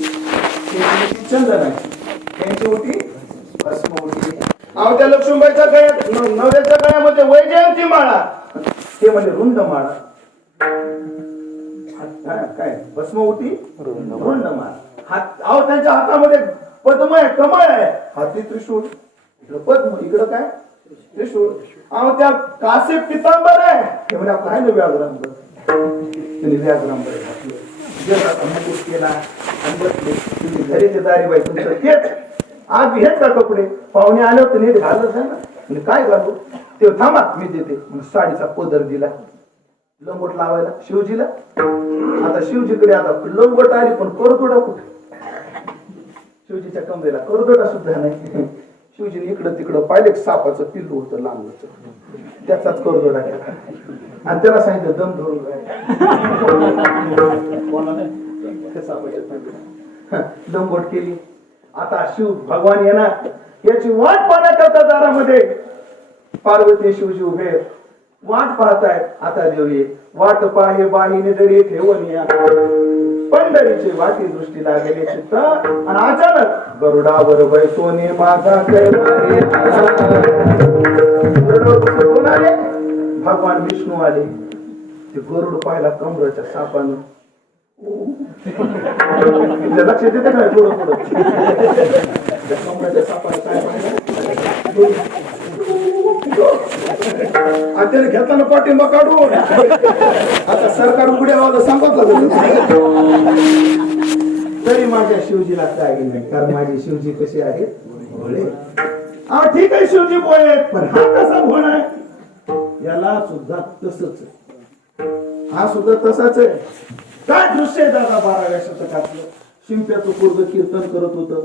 त्यांची उठी चंदनाची, त्यांची उठी भस्म उठी. अहो त्या लक्ष्मीबाईच्या गळ्यात नवऱ्याच्या गळ्यामध्ये वैजयंती माळा, ते म्हणजे रुंद माळा. काय भस्म उठी रुंद माळा. हात, अहो त्यांच्या हातामध्ये पद्म आहे, कमळ आहे, हाती त्रिशूळ, इकडं पद्म, इकडं काय त्रिशूळ. अहो त्या कासे पितांबर आहे, ते म्हणजे आपलं आहे ना व्याघ्रांबर, त्यांनी व्याघ्रांबर घातलं, जगाचा मुकुट केला आणि बसले. तुम्ही घरी ते दारीबाई तुमचं तेच आज हेच का कपडे, पाहुणे आले होते नीट घालत आहे ना, म्हणजे काय घालू, ते थांबा मी देते. साडीचा पदर दिला लंगोट लावायला शिवजीला. आता शिवजीकडे आता लंगोट आली, पण करतोडा कुठे, शिवजीच्या कमरेला करदोटा सुद्धा नाही. शिवजीने इकडं तिकडं पाहिलं, सापाचं पिल्लू होतं लांबच, त्याचाच करदोडा केला आणि त्याला सांगितलं दम धरून लंगोट केली. आता शिव भगवान येणार याची वाट पाहण्यात करता दारामध्ये पार्वती शिवजी उभे वाट पाहतायत. आता देव ये वाट पाहे बाहीने जरी ठेवून या, पंढरीची वाटी दृष्टी लागेली चित्त, आणि अचानक गरुडावर बैसोने माझा कैवारी कोण आले, भगवान विष्णू आले. ते गरुड पाहिला कमरेच्या सापानं, लक्ष देते काय पुढं पुढं कमरेच्या सापानं काय पाहिलं, आणि त्याने घेताना पाठिंबा काढून आता सरकार उघड्या लावलं सांगितलं. तरी माझ्या शिवजीला काय नाही, कारण माझी शिवजी कशी आहे भोळे. ठीक आहे शिवजी भोळे, पण हा कसा भोळा आहे, याला सुद्धा तसंच आहे, हा सुद्धा तसाच आहे. काय दृश्य आहे दादा 12व्या शतकातलं. शिंप्याचं पोरग कीर्तन करत होतं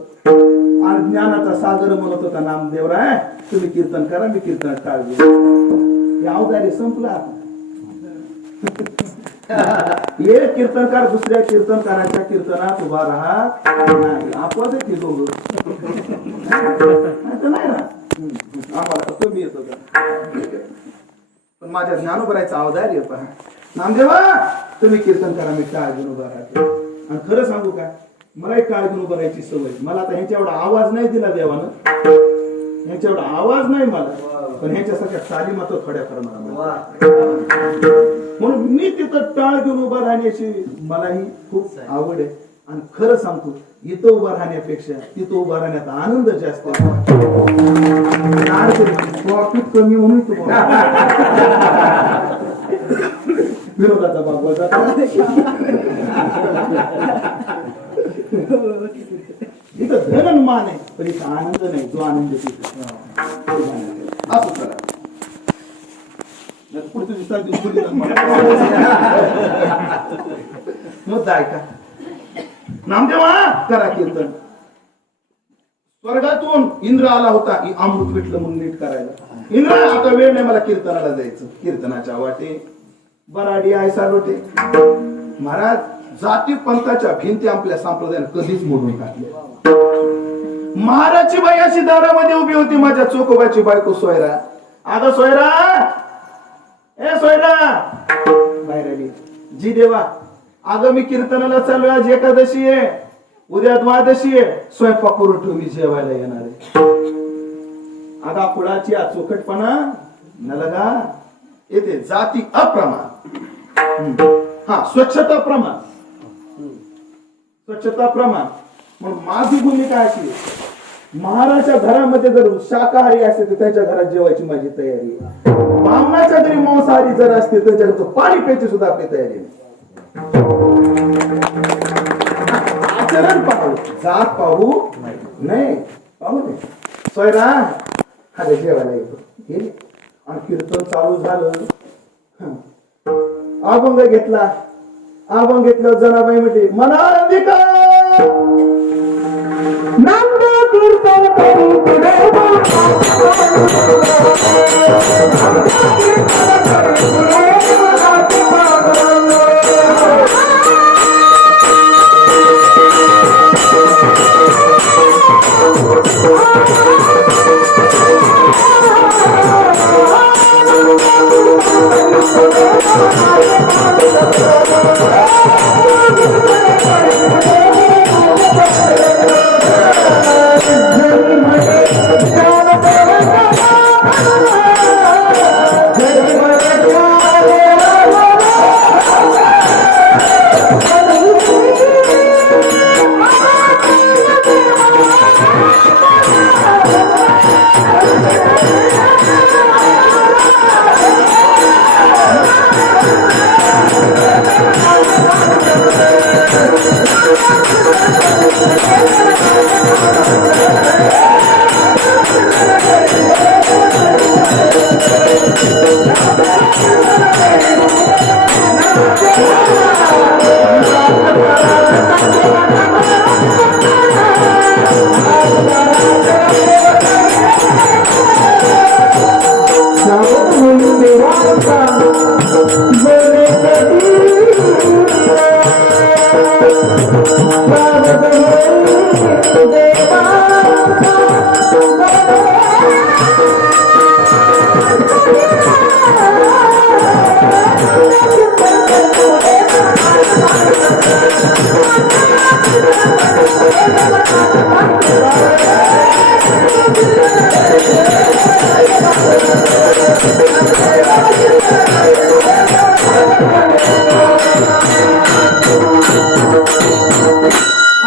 आणि ज्ञानाचा सागर म्हणत होता नामदेवराय तुम्ही कीर्तन करा, मी कीर्तनात टाळ घेऊ. अवघारी संपला. हे कीर्तनकार दुसऱ्या कीर्तनकाराच्या कीर्तनात उभा राहा नाही, आपवाद आहे ते दोघं नाही ना, आम्हाला कमी येत होता. पण माझ्या ज्ञानोबरायचा अवधार आहे पहा. नामदेवा तुम्ही कीर्तन करा, मी टाळ घेऊन उभा राहते. आणि खरं सांगू का, मला एक टाळ घेऊन उभं राहायची सवय. मला आता ह्यांच्या एवढा आवाज नाही दिला देवानं, ह्यांच्या एवढा आवाज नाही मला, पण ह्यांच्यासारख्या चाली मात्र थोड्या करणार. म्हणून मी तिथं टाळ घेऊन उभं राहण्याची मलाही खूप आवड आहे. आणि खरं सांगतो, इथं उभं राहण्यापेक्षा तिथं उभं राहण्याचा आनंद जास्त प्रॉफिट कमी म्हणून विरोधाचा बाबा जातो. इथं धन मान आहे, पण इथं आनंद नाही. जो आनंद असं करा. पुढच्या दिवसात मुद्दा ऐका. नामदेवा करा कीर्तन. स्वर्गातून इंद्र आला होता अमृत भेटलं म्हणून नीट करायला. इंद्र आता वेळ नाही, मला कीर्तनाला जायचं. कीर्तनाच्या वाटे बराडी आयसा लोटे. महाराज जाती पंथाच्या भिंती आपल्या संप्रदायाने कधीच मोडून टाकल्या. महाराजची बाई अशी दारामध्ये उभी होती, माझ्या चोकोबाची बायको सोयरा. आता सोयरा, ए सोयरा बाहेर आली. जी देवा, अगं मी कीर्तनाला चालू, आज एकादशी आहे, उद्या द्वादशी आहे, स्वयंपाक करून ठेव, मी जेवायला येणार आहे. आगा कुळाची चोखटपणा नलगा येते. जाती अप्रमाण, हा स्वच्छता प्रमाण, स्वच्छता प्रमाण. म्हणून माझी भूमिका अशी, महाराजच्या घरामध्ये जर शाकाहारी असते तर त्याच्या घरात जेवायची माझी तयारी आहे. ब्राह्मणाच्या घरी मांसाहारी जर असते तर त्याच्या पाणी प्यायची सुद्धा आपली तयारी आहे. आचरण पाहू, जात पाहू नाही, पाहू नये. सोयरा हा जेवायला येतो. आणि कीर्तन चालू झालं. अभंग घेतला. अभंग घेतलं. जनाबाई म्हटली मला अंबिका नामदेव कीर्तन करी पुढे कीर्तन करी पुढे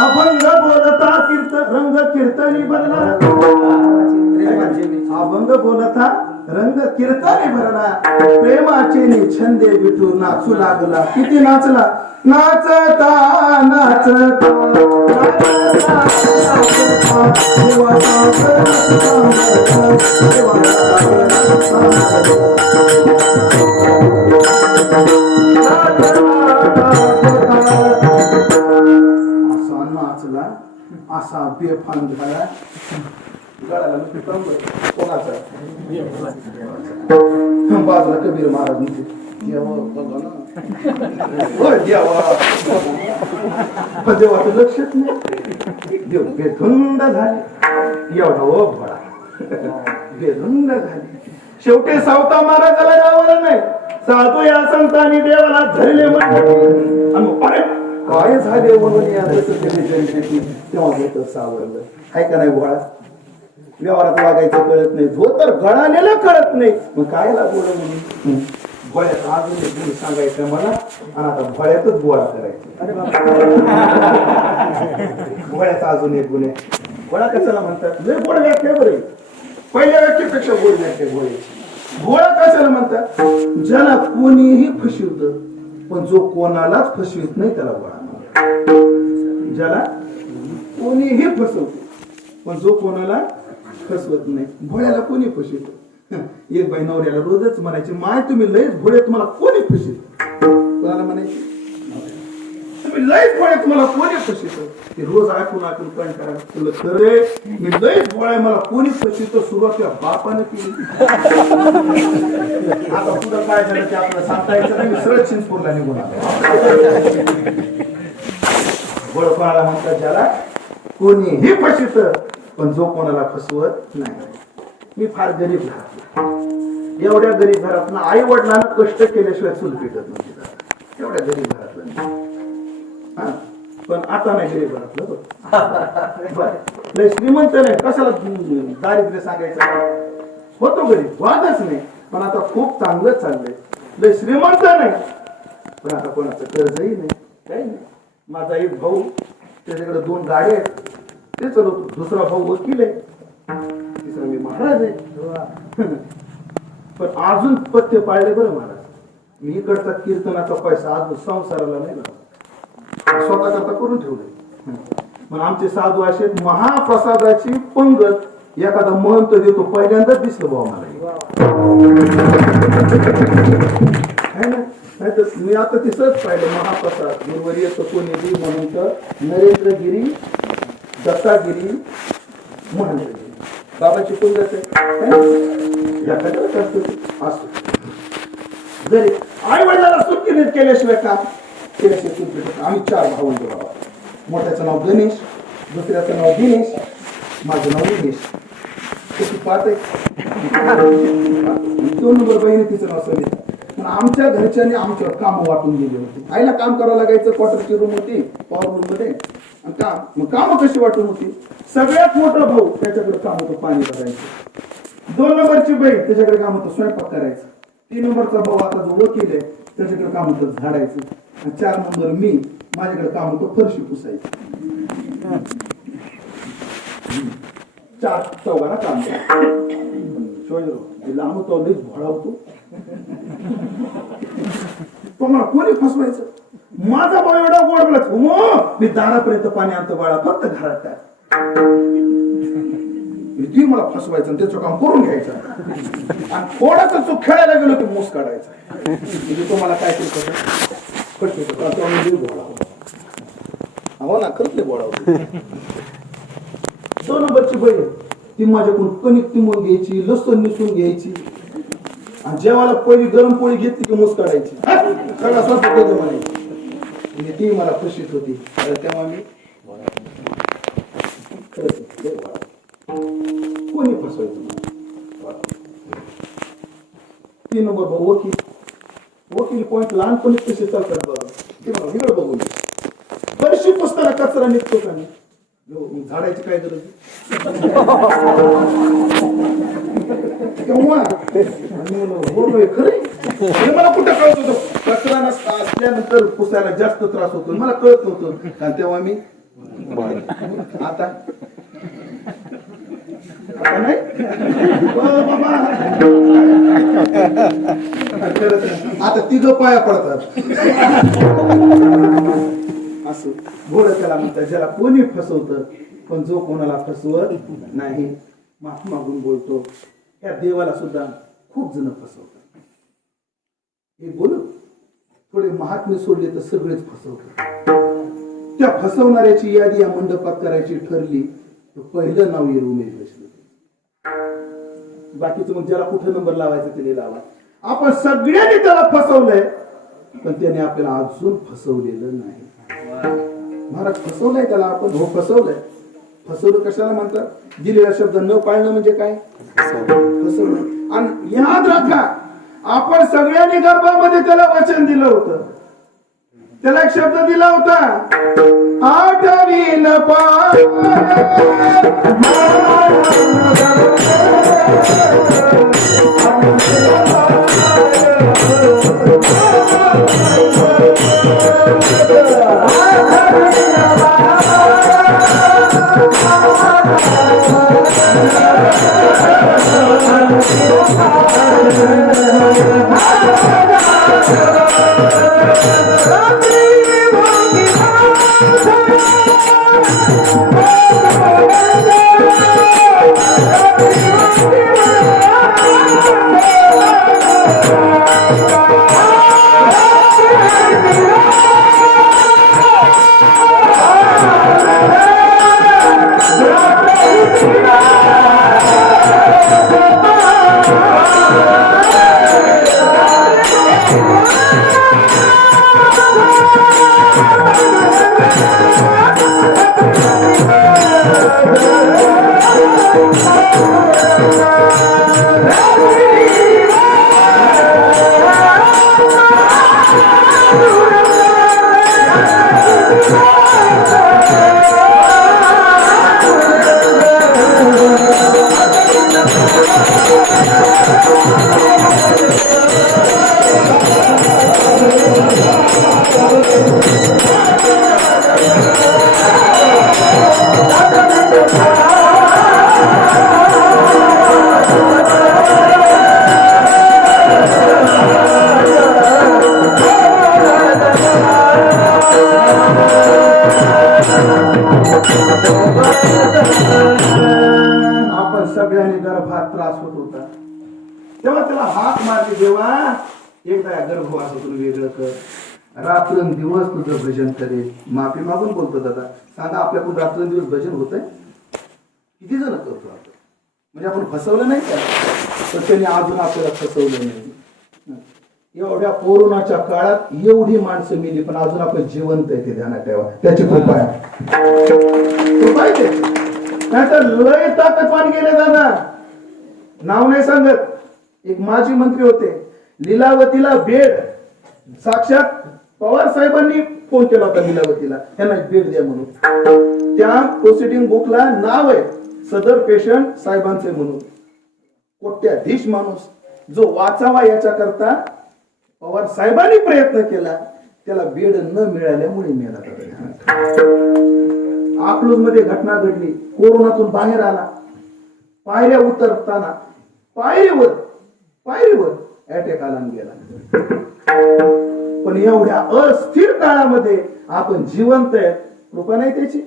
अभंग बोलता रंग कीर्तनी भरला, अभंग बोलता रंग कीर्तनी भरला, प्रेमाचे छंदे विठू नाचू लागला. किती नाचला? नाचता नाचता असा नाचला, असा बेफान झाला. गळाला नुसती कंबर. कोणाचा? बाजूला कबीर महाराज म्हणते, देवा बघा ना, होय देवा. पण देवाचं लक्षच नाही. देव बेधुंद झाले. एवढा ओ भोळा बेधुंद झाले. शेवटी सावता महाराजाला गावाला नाही, साधू या संतांनी देवाला धरले म्हणजे अरे काय झाले म्हणून तेव्हा होतं सावरलं. काय का नाही भोळा? व्यवहारात वागायचं कळत नाही, जो तर गळालेलं कळत नाही, मग काय लागवलं म्हणून भोळ्यात अजून एक गुण सांगायचं मला, आणि आता भोळ्यातच गोळा करायचं. भोळ्याचा अजून एक गुण आहे. गोळा कशाला म्हणतात? लय गोड व्याख्या बरे, पहिल्या व्याख्येपेक्षा गोड व्याख्या गोळ्याची. गोळा कशाला म्हणतात? ज्याला कोणीही फसवत पण जो कोणालाच फसवित नाही त्याला गोळा म्हणतात. ज्याला कोणीही फसवतो पण जो कोणाला फसवत नाही. भोळ्याला कोणी फसवत? एक बाई नवऱ्याला रोजच म्हणायची, माय तुम्ही लयच भोळे, तुम्हाला कोणी फसवत? कोणाला म्हणायची? तुम्ही लयच भोळे, तुम्हाला कोणी फसवत? ते रोज ऐकून ऐकून पण करा, तुला खरे मी लयच भोळा, मला कोणी फसवतो? सुरुवात बापाने केली. आता पुढं काय झालं ते आपल्याला सांगता यायचं नाही. सरळ चिंचपूरला निघून आलो. भोळ कोणाला म्हणतात? ज्याला कोणीही फसवत पण जो कोणाला फसवत नाही. मी फार गरीब घरातला, एवढ्या गरीब घरातनं आई वडिलांना कष्ट केल्याशिवाय चूल पेटत नव्हती. एवढ्या गरीब घरातलं पण आता नाही गरीब घरातलं. श्रीमंत नाही, कशाला दारिद्र्य सांगायचं? होतो गरीब, वादच नाही, पण आता खूप चांगलं चाललंय. लय श्रीमंत नाही पण आता कोणाचं कर्जही नाही, काही नाही. माझा एक भाऊ, त्याच्याकडे 2 गाड्या आहेत, ते चालवतो. दुसरा भाऊ वकील आहे, तिसरा मी महाराज आहे. पण अजून पथ्य पाळले बरं महाराज. मी इकडचा कीर्तनाचा पैसा अजून संसाराला नाही लावला, स्वतः करता करून ठेवले. मग आमचे साधू असे महाप्रसादाची पंगत एखादा महंत देतो, पहिल्यांदाच दिसलं भाऊ मला. नाही तर मी आता तिसच पाहिलं महाप्रसाद. गुरुवारी येतो कोणी दी महंत नरेंद्रगिरी, दत्तागिरी, महेंद्रगिरी. बाबाची पंगत आहे. जरी आई वडिलांना सुट्टी देत केल्याशिवाय काम केल्याशिवाय सुट्टी. आम्ही 4 भावंड बाबा. मोठ्याचं नाव गणेश, दुसऱ्याचं नाव दिनेश, माझं नाव दिनेश. त्याची 5 आहे. 2 नंबर बहिणी, तिचं नाव सविता. पण आमच्या घरच्यांनी आमच्यावर काम वाटून दिली होती. आईला काम करावं लागायचं, क्वार्टरची रूम होती, पॉवर रूम मध्ये. आणि काम कशी वाटून होती? सगळ्यात मोठा भाऊ त्याच्याकडे काम होतं पाणी भरायचं. 2 नंबरची बहीण, त्याच्याकडे काम होतं स्वयंपाक करायचं. 3 नंबरचा भाऊ आता जो वकील आहे, त्याच्याकडे काम होतं झाडायचं. आणि 4 नंबर मी, माझ्याकडे काम होतं फरशी पुसायचं. 4 चौघांना काम लांब होतो, लईच भोळा होतो. तो मला कोणी फसवायचं? माझा भाऊ एवढा गोड बोलत, मी दारापर्यंत पाणी आणतो बाळा, फक्त घरात टाक. ती मला फसवायचं आणि त्याचं काम करून घ्यायचं. आणि थोडासा चूक खेळायला गेलो की मूस काढायचा. म्हणजे तो मला काय करतो? हो ना, खरंच गोळा होतो. 2 नंबरची बहीण, ती माझ्याकडून कणिक तिमून घ्यायची, लसूण निसून घ्यायची. आणि जेवायला पहिली गरम पोळी घेतली की मूस काढायची. सगळा स्वतः म्हणायची. म्हणजे ती मला खुशीत होती. तेव्हा मी खरंच लय वाढ. कोणी फसवायचं? 3 नंबर वकील पॉईंट लहानपणी कसे चालतात बघा. ते मला इकडे बघून बरीचशी पुस्तकं कचरा निघतो का नाही. झाडायची काय गरज तेव्हा खरं मला कुठं कळत होतं कचरा नसता असल्यानंतर पुसायला जास्त त्रास होतो मला कळत नव्हतं. कारण तेव्हा मी आता नाही आता 3 पाया पडतात असं घोडं त्याला म्हणतात ज्याला कोणी फसवतं पण जो कोणाला फसवत नाही माफी मागून बोलतो. या देवाला सुद्धा खूप जण फसवतात. हे बोल थोडे महात्मे सोडले तर सगळेच फसवतात. त्या फसवणाऱ्याची यादी या मंडपात करायची ठरली तर पहिलं नाव येईल उमेश बसले. बाकीचं मग ज्याला कुठं नंबर लावायचा त्याने लावा. आपण सगळ्यांनी त्याला फसवलंय पण त्याने आपल्याला अजून फसवलेलं नाही. महाराज फसवलंय त्याला आपण. हो फसवलंय. फसवलं कशाला म्हणतात? दिलेला शब्द न पाळणं म्हणजे काय? फसवणं. आणि याद राखा आपण सगळ्यांनी गर्भामध्ये त्याला वचन दिलं होतं. त्याला एक शब्द दिला होता 8वी आपण सगळ्यांनी गर्भात त्रास होत होता तेव्हा त्याला हाक मारली देवा एकदा या गर्भवासातून वेगळं कर. रात्रंदिवस तुझं भजन करेल. माफी मागून बोलतो दादा. सांगा आपल्याकडून रात्रंदिवस भजन होत आहे? किती जण करतो आपण? म्हणजे आपण फसवलं नाही का? तर त्याने अजून आपल्याला फसवलं नाही. एवढ्या कोरोनाच्या काळात एवढी माणसं मेली पण अजून आपण जिवंत आहे ते ध्यानात ठेवा. त्याची कृपा आहे. कृपा आहे त्याची. नाहीतर लय ताकदवान गेले दादा. नाव नाही सांगत. एक माजी मंत्री होते. लीलावतीला बेड साक्षात पवार साहेबांनी फोन केला होता लीलावतीला त्यांना बेड द्या म्हणून. त्या प्रोसिडिंग बुकला नाव आहे सदर पेशंट साहेबांचे म्हणून. कोट्याधीश माणूस जो वाचावा याच्या करता पवार साहेबांनी प्रयत्न केला. त्याला बेड न मिळाल्यामुळे मेला. अकलूज मध्ये घटना घडली. कोरोनातून बाहेर आला. पायऱ्या उतरताना पायरीवर अटॅक आला आणि गेला. पण एवढ्या अस्थिर काळामध्ये आपण जिवंत आहे. कृपा नाही त्याची.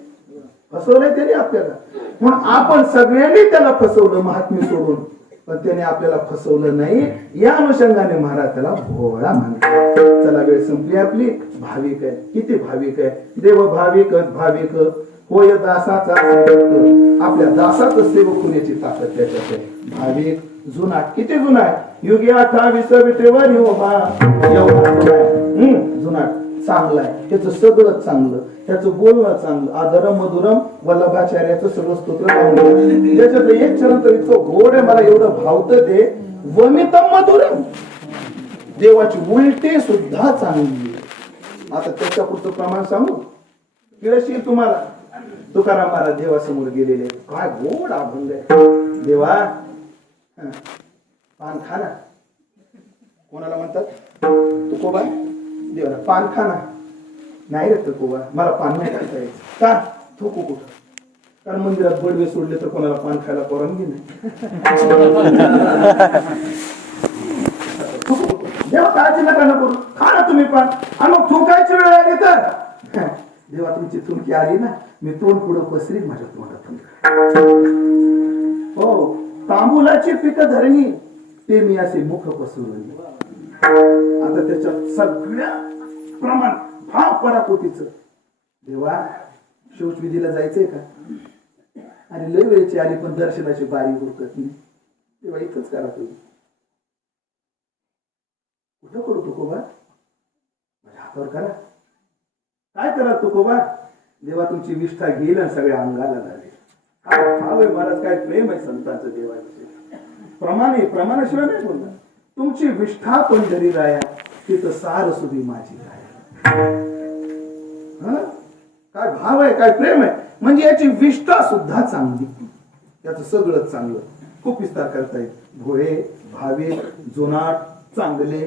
फसवलंय त्याने आपल्याला. म्हणून आपण सगळ्यांनी त्याला फसवलं महात्मे सोडून. पण त्याने आपल्याला फसवलं नाही. या अनुषंगाने महाराज त्याला भोळा म्हणतात. चला वेळ संपली आपली. भाविक आहे. किती भाविक आहे. देव भाविक होय दासाचा सेवक. आपल्या दासाचं सेवक होण्याची ताकद त्याच्यात आहे. भाविक जुना किती जुना आहे. युगी 28 विटेवर जुना चांगलं आहे, त्याचं सगळं चांगलं, त्याचं बोलणं चांगलं, आदरम मधुरम वल्लभाचार्याचं सगळं स्तोत्र लावलं. त्याच्यात एक चरण तर इतकं गोड आहे, मला एवढं भावतं ते वमितम मधुरम. देवाची उलटी सुद्धा चांगली. आता त्याच्या पुढचं प्रमाण सांगू किळशील तुम्हाला. तुकाराम महाराज देवासमोर गेलेले, काय गोड अभंग आहे. देवा पान खा ना. कोणाला म्हणतात? तुकोबा. देवाला पान खा ना. नाही रे तुकोबा, मला पान नाही खाता यायचं. का? थुकू कुठं? कारण मंदिरात बडवे सोडले तर कोणाला पान खायला परवानगी नाही. देवा काळजी नका नको खा ना तुम्ही पान. आणि मग थुकायची वेळ आली तर देवा तुमची थुंकी आली ना, मी तोंड पुढं पसरीन माझ्या तोंडात. हो, तांबुलाची पिक धरणी ते मी असे मुख पसरवली. आता त्याच्यात सगळ्या प्रमाण भाव पराकोटीच. देवा शौचविधीला जायचंय का? आणि लय वेळची आली पण दर्शनाची बारी उरकत नाही. तेव्हा इथंच करा तुम्ही. कुठं करू तुकोबा? माझ्या हातावर करा. काय करा तुकोबा? देवा तुमची विष्ठा गेली आणि सगळ्या अंगाला लागले. काय भाव आहे महाराज, काय प्रेम आहे संतांचं देवाविषयी. प्रमाणे प्रमाणाशिवाय नाही बोलणार. तुमची विष्ठा पंढरी राया तिथं सार सुधी माझी राया. काय भाव आहे, काय प्रेम आहे. म्हणजे याची विष्ठा सुद्धा चांगली, त्याचं सगळं चांगलं. खूप विस्तार करता येईल. भोळे भावे जुनाट चांगले.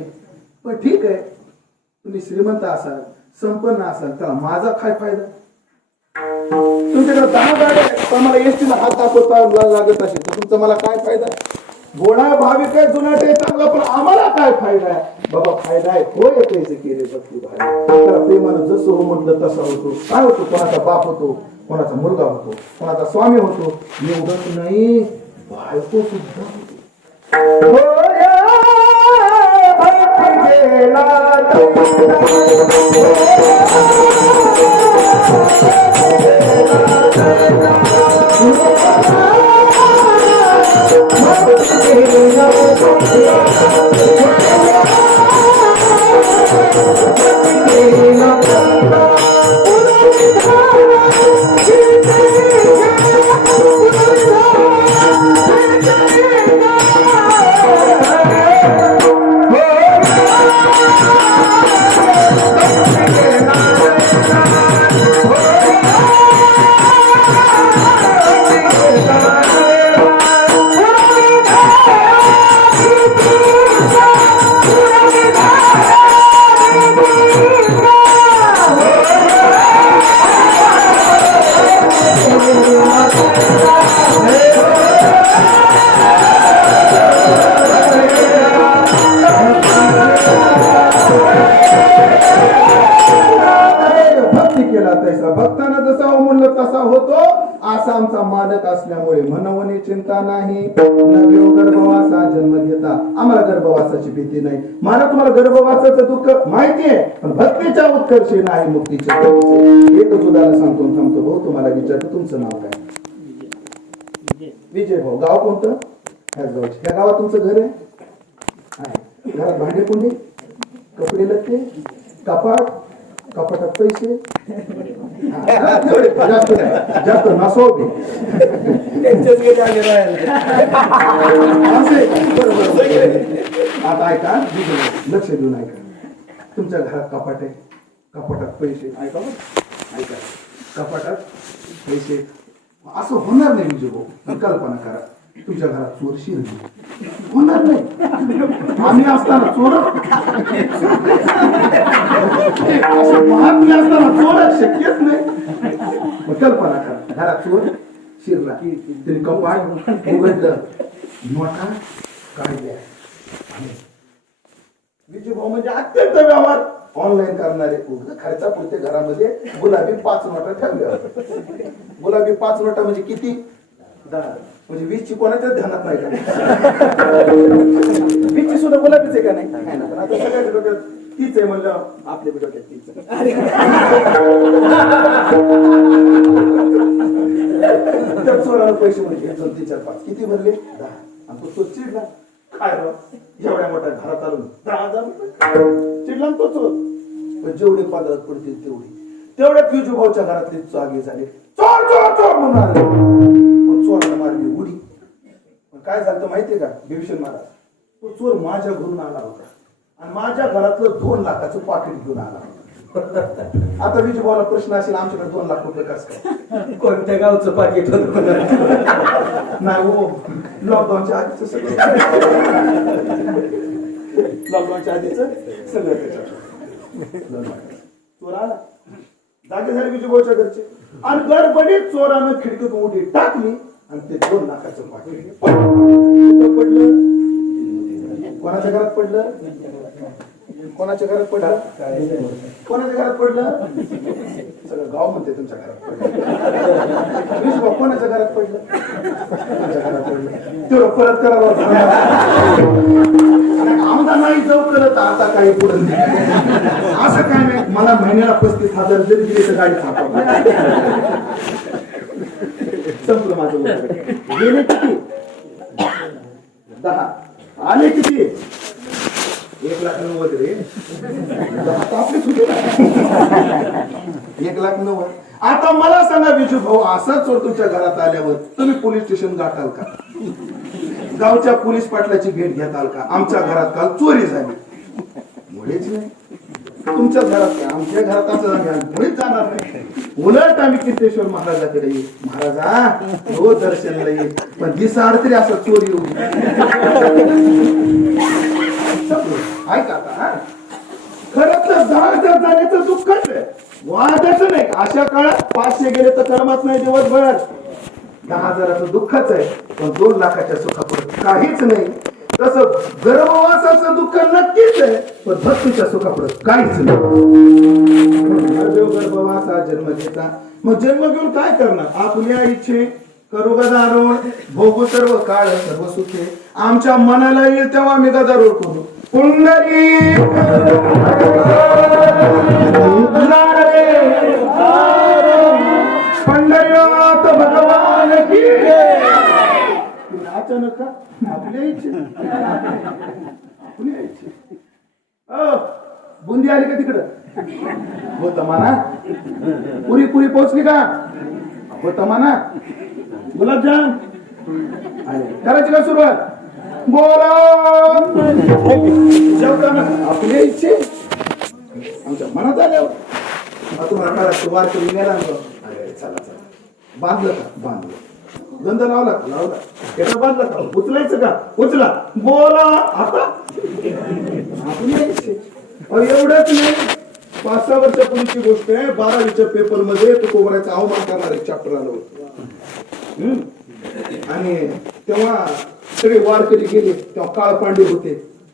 पण ठीक आहे, तुम्ही श्रीमंत असाल संपन्न असाल तर माझा काय फायदा? तुमच्याकडे 10 गाड्या मला एसटीला हात दाखवता लागत असेल तर तुमचा मला काय फायदा? भोळा भाविक आहे जुनाट आहे चांगला, पण आम्हाला काय फायदा आहे? बाबा फायदा आहे होय पैसे केले भक्ती भाई. प्रेमानं जसं हो म्हटलं तसं होतो. काय होतो? कोणाचा बाप होतो, कोणाचा मुलगा होतो, कोणाचा स्वामी होतो. एवढंच नाही, बायको सुद्धा होतो. भक्तांना जसा हो म्हणलं तसा होतो. असा आमचा मालक असल्यामुळे मनवणे चिंता नाही. नव्यो गर्भवासा जन्म घेता. आम्हाला गर्भवासाची भीती नाही. मला तुम्हाला गर्भवासाचं दुःख माहिती आहे, पण भक्तीच्या उत्कर्षी नाही मुक्तीच्या. एकच उदाहरण सांगतो थांबतो भाऊ. तुम्हाला विचारतो तुमचं नाव काय? विजय भाऊ. गाव कोणतं? ह्याच गावचे. ह्या गावात तुमचं घर आहे? घरात भांडे कुंडी, कपडे लत्ते, कपाट, कपाटात पैसे जास्त नाही, जास्त नसो. आता ऐका, लक्ष देऊन ऐका. तुमच्या घरात कपाट आहे, कपाटात पैसे. ऐका ऐका, कपाटात पैसे. असं होणार नाही म्हणजे भाऊ. कल्पना करा, तुमच्या घरात चोर शिरली. होणार नाही. आम्ही असताना चोर, महात्मे असताना चोर शक्यच नाही. कल्पना करा, घरात चोर शिरला, तरी कपाट उघडलं, नोटा काढल्या. विजय भाऊ म्हणजे अत्यंत व्यवहार ऑनलाईन करणारे. खर्चापुरते घरामध्ये गुलाबी 5 नोटा ठेवल्या. गुलाबी 5 नोटा म्हणजे किती? 10. म्हणजे 20ची कोणाच्याच ध्यानात नाही का? 20ची सुद्धा गुलाबीच आहे का? नाही. पण आता सगळ्याच्या डोक्यात तीच आहे म्हणलं, आपल्या डोक्यात तीच. त्या चोराला पैसे म्हणजे 4-5 किती भरले? 10. आणि तो चिडला. काय एवढ्या मोठ्या घरात आलो 10,000 रुपये चिडला तो चोर. पण जेवढे पदरात पडतील तेवढ्यात विजूभाऊच्या घरातले जागे झाले. चोर चोर चोर म्हणून पण चोराला मारली उडी. पण काय झालं माहितीये का भीमसेन महाराज, तो चोर माझ्या घरून आला होता आणि माझ्या घरातलं 2 लाखाचं पाकिट घेऊन आला होता. आता विजूभाऊला प्रश्न असेल, आमच्याकडे 2 लाख रुपये कसं काय? कोणत्या गावचं पाकिट होतं? नाही हो, लॉकडाऊनच्या आधीच सगळं, लॉकडाऊनच्या आधीच सगळं त्याच्यात. चोर आला, जागे झाले विजूभाऊच्या घरचे आणि गडबडीत चोरानं खिडकीतून उडी टाकली आणि ते 2 लाखाचं पाकिट पडलं. कोणाच्या घरात पडलं? कोणाच्या घरात पडलं? कोणाच्या घरात पडलं? सगळं गाव म्हणते तुमच्या घरात पडलं. विजूभाऊ कोणाच्या घरात पडलं? कोणाच्या घरात पडलं? तेवढं परत करावं. आमदा नाही जाऊ करत आता काही पुढे असं काय नाही. मला महिन्याला 35,000 जरी दिले तर गाडी थांबवा. संपलं माझं. गेले किती? 10. आले किती? 1,90,000 रे. आपले सुटे 1,90,000. आता मला सांगा विजूभाऊ, असा चोर तुमच्या घरात आल्यावर तुम्ही पोलीस स्टेशन गाठाल का? गावच्या पोलीस पाटलाची भेट घेताल का? आमच्या घरात काल चोरी झाली. मुळेच नाही. तुमच्या घरात काय, आमच्या घरात असं मुळेच जाणार नाही. उलट आम्ही किर्तेश्वर महाराजाकडे येऊ. महाराजा हो दर्शनाला येईल, पण दिसाड तरी असं चोरी होऊ. ऐका आता, खरं तर जाण्याचं दुःखच आहे, वादच नाही. अशा काळात 500 गेले तर कर्माच नाही दिवसभर. 10,000चं दुःखच आहे, पण 2 लाखाच्या सुखापुढे काहीच नाही. तसं गर्भवासाचं दुःख नक्कीच आहे, पण भक्तीच्या सुखापुढे काहीच नाही. गर्भवासा जन्म घेता, मग जन्म घेऊन काय करणार? आपल्या इच्छे करू गदारोळ, भोगू सर्व काळ सर्व सुखे. आमच्या मनाला येईल तेव्हा आम्ही गदारोळ करू. पुंडरी पंढरीनाथ भगवान की. अचानक का? आपल्या इच्छे, आपल्या इच्छे. बुंदी आली का तिकडं? होता म्हणा. पुरी पोहोचली का? होता म्हणा. गुलाबजाम करायची का सुरुवात? बोला. जेवताना आपल्या इच्छे आमच्या मनात आल्यावर तुम्हाला वार करून गेला. अरे चला चला, बांधलं का? बांधलं. गंध लावला का? लावला. एका बांधला का? उचलायचं का? उचला. बोला आता आपल्या इच्छे. एवढंच नाही, 5-6 वर्षापूर्वीची गोष्ट आहे. 12वीच्या पेपर मध्ये तुकोबराचा अवमान करणार एक चॅप्टर आलं होतं. आणि तेव्हा सगळे वारकरी गेले. तेव्हा काळ पांडे होते,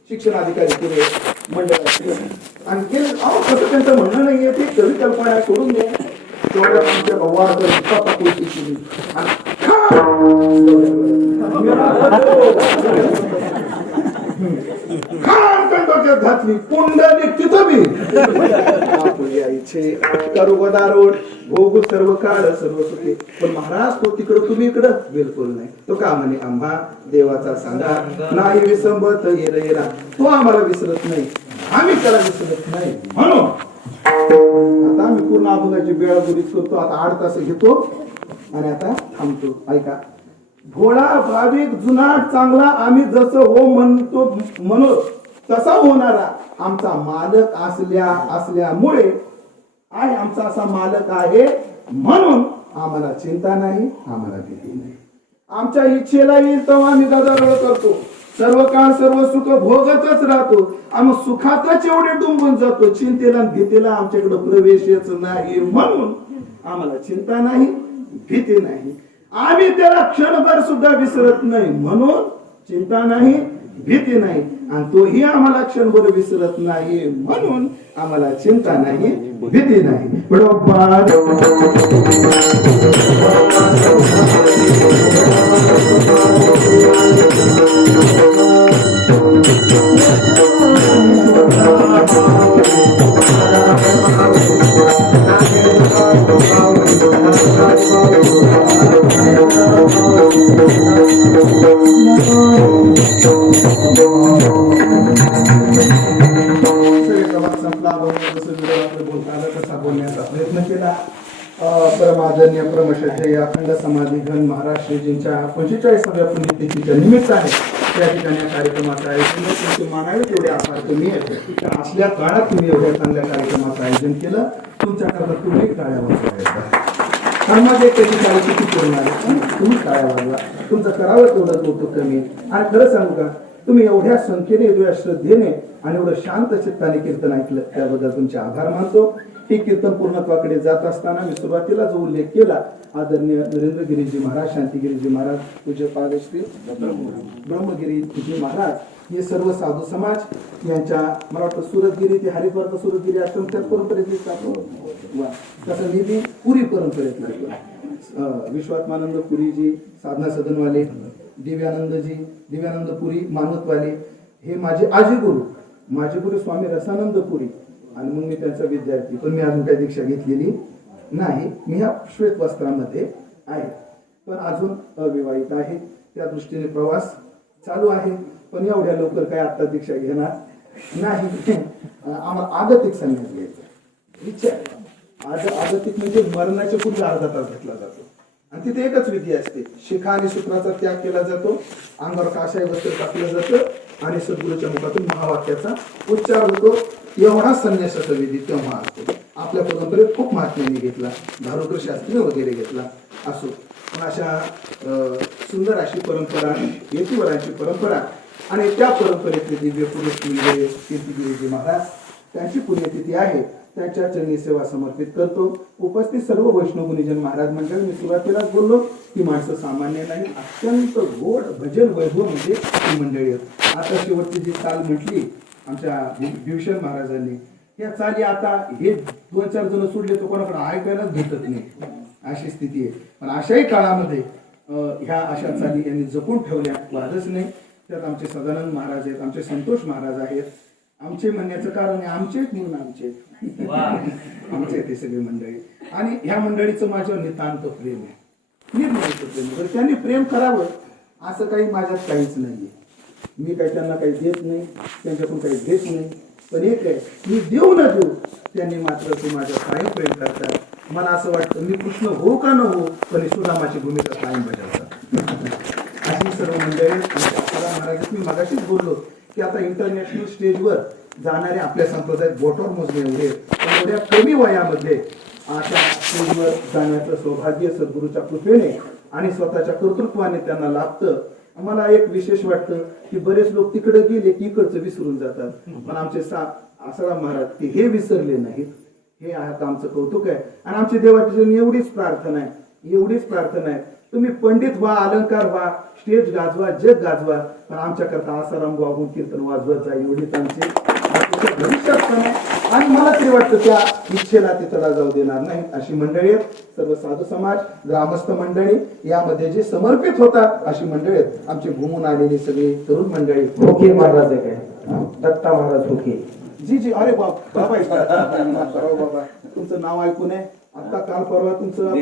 शिक्षण अधिकारी केले मंडळाचे. आणि केले कसं त्यांचं म्हणणं नाहीये, ते कवी कल्पना सोडून द्या. तेवढ्या आमच्या वारकरी केली घातली कुंडली तिथं बी आपल्या इच्छे करू गदारोळ, भोगू सर्व काळ सर्व सुखे. पण महाराज तो तिकडं, तुम्ही इकडं बिलकुल नाही. तो का म्हणे आम्हा देवाचा सांगा नाही विसंबत येरा. तो आम्हाला विसरत नाही, आम्ही त्याला विसरत नाही. म्हणून आता आम्ही पूर्ण अभंगाची बेळाबुरीच करतो. आता 8 तास घेतो आणि आता थांबतो. ऐका, भोळा भाविक जुनाट चांगला आम्ही जसं हो म्हणतो म्हणून तसा होणारा आमचा मालक असल्यामुळे आहे. आमचा असा मालक आहे म्हणून आम्हाला चिंता नाही, आम्हाला भीती नाही. आमच्या इच्छेला येईल तेव्हा आम्ही गदारोळ करतो. सर्व काळ सर्व सुख भोगतच राहतो. आम्ही सुखातच एवढे डुंबून जातो, चिंतेला भीतीला आमच्याकडे प्रवेशच नाही. म्हणून आम्हाला चिंता नाही, भीती नाही. आम्ही त्याला क्षणभर सुद्धा विसरत नाही. म्हणून चिंता नाही, भीती नाही. आणि तोही आम्हाला क्षणभर विसरत नाही. म्हणून आम्हाला चिंता नाही, भीती नाही. संपला. परम आदरणीय परमश्रद्धेय अखंड समाधीघन महाराज श्रीजींच्या 45व्या पुण्यतिथीच्या निमित्ताने त्या ठिकाणी या कार्यक्रमाचं आयोजन तुमचे मानावे तेवढे आभार तुम्ही असल्या काळात तुम्ही एवढ्या चांगल्या कार्यक्रमाचं आयोजन केलं. तुमच्याकरता तुम्ही टाळ्या वाजवायचा. समाज एक त्याची काळजी किती करून आले तुम्ही टाळ्या वाजवा. तुमचं करावं तेवढं होतं कमी. आणि खरं सांगू का, तुम्ही एवढ्या संख्येने एवढ्या श्रद्धेने आणि एवढं शांत चित्ताने कीर्तन ऐकलं त्याबद्दल तुमचे आभार मानतो. हे कीर्तन पूर्णत्वाकडे जात असताना मी सुरुवातीला जो उल्लेख केला, आदरणीय नरेंद्रगिरीजी महाराज, शांतिगिरीजी महाराज, पूज्य पादश्री ब्रह्मगिरीजी महाराज, हे सर्व साधू समाज यांच्या मला वाटतं सुरतगिरी ते हरिद्वारचा सुरतगिरी आश्रम त्याच परंपरेत तसं निधी पुरी परंपरेतला विश्वात्मानंद पुरीजी साधना सदनवाले, दिव्यानंद पुरी मानवतवाले, हे माझे गुरु स्वामी रसानंद पुरी. आणि मग मी त्यांचा विद्यार्थी, पण मी अजून काही दीक्षा घेतलेली नाही. मी ह्या श्वेत वस्त्रामध्ये आहे, पण अजून अविवाहित आहे. त्या दृष्टीने प्रवास चालू आहे, पण एवढ्या लवकर काय आता दीक्षा घेणार नाही. आम्हाला आगतिक संन्यास घ्यायचा विचार. आगतिक म्हणजे मरणाच्या पूर्वी अर्धा तास घेतला जातो आणि तिथे एकच विधी असते. शिखा आणि सूत्राचा त्याग केला जातो, अंगावर काशाय वस्त्र टाकलं जातं आणि सद्गुरूच्या मुखातून महावाक्याचा उच्चार होतो. एवढा संन्यासाचा विधी तेव्हा असतो. आपल्या परंपरेत खूप महात्म्याने घेतला, धारोकर शास्त्री वगैरे घेतला असो. पण अशा सुंदर अशी परंपरा, येतीवरांची परंपरा आणि त्या परंपरेतले दिव्य पुरुष म्हणजे कीर्तिगिरीजी महाराज, त्यांची पुण्यतिथी आहे. त्यांच्या चरणी सेवा समर्पित करतो. उपस्थित सर्व वैष्णव गुणीजन महाराज मंडळ, मी सुरुवातीलाच बोललो की माणसं सामान्य नाही, अत्यंत गोड भजन वैभव म्हणजे ही मंडळी. आता शेवटची जी चाल म्हटली आमच्या भीवशन महाराजांनी, या चाली आता हे 2-4 जण सोडले तर कोणाकडे ऐकायलाच भेटत नाही, अशी स्थिती आहे. पण अशाही काळामध्ये ह्या अशा चाली यांनी जपून ठेवल्या, वादच नाही. त्यात आमचे सदानंद महाराज आहेत, आमचे संतोष महाराज आहेत. आमचे म्हणण्याचं कारण आहे आमचे म्हणून आमचे ते सगळे मंडळी. आणि ह्या मंडळीचं माझ्यावर नितांत प्रेम आहे, निर्मळ प्रेम. तर त्यांनी प्रेम करावं असं काही माझ्यात काहीच नाहीये. मी काही त्यांना काही देत नाही, त्यांच्याकडून काही घेत नाही. पण एक आहे, मी देऊ न देऊ त्यांनी मात्र ते माझ्या कायम प्रेम करतात. मला असं वाटतं मी कृष्ण हो का न हो, पण सुदामाची भूमिका कायम बजावतात. अशी सर्व मंडळी. महाराज मी मगाशीच बोललो की आता इंटरनॅशनल स्टेजवर जाणारे आपल्या संप्रदायात बोटावर मोजणे एवढे, पण एवढ्या कमी वयामध्ये अशा स्टेजवर जाण्याचं सौभाग्य सद्गुरूच्या कृपेने आणि स्वतःच्या कर्तृत्वाने त्यांना लाभतं. आम्हाला एक विशेष वाटतं की बरेच लोक तिकडे गेले की इकडचं विसरून जातात, पण आमचे आसाराम महाराज ते हे विसरले नाहीत. हे आता आमचं कौतुक आहे. आणि आमची देवाची एवढीच प्रार्थना आहे, तुम्ही पंडित व्हा, अलंकार व्हा, स्टेज गाजवा, जग गाजवा, पण आमच्याकरता आसाराम वाहून कीर्तन वाजवत जा, एवढीच आमची भविष्यात. आणि मला तरी वाटतं त्या इच्छेला ते तडा जाऊ देणार नाही. अशी मंडळी आहेत सर्व साधू समाज, ग्रामस्थ मंडळी, यामध्ये जे समर्पित होतात अशी मंडळी आहेत. आमची घुमून आलेली सगळी तरुण मंडळी. ओके महाराज आहे काय, दत्ता महाराज ओके जी. अरे बाबा बाबा, तुमचं नाव ऐकून आहे आता काल परवा तुमचं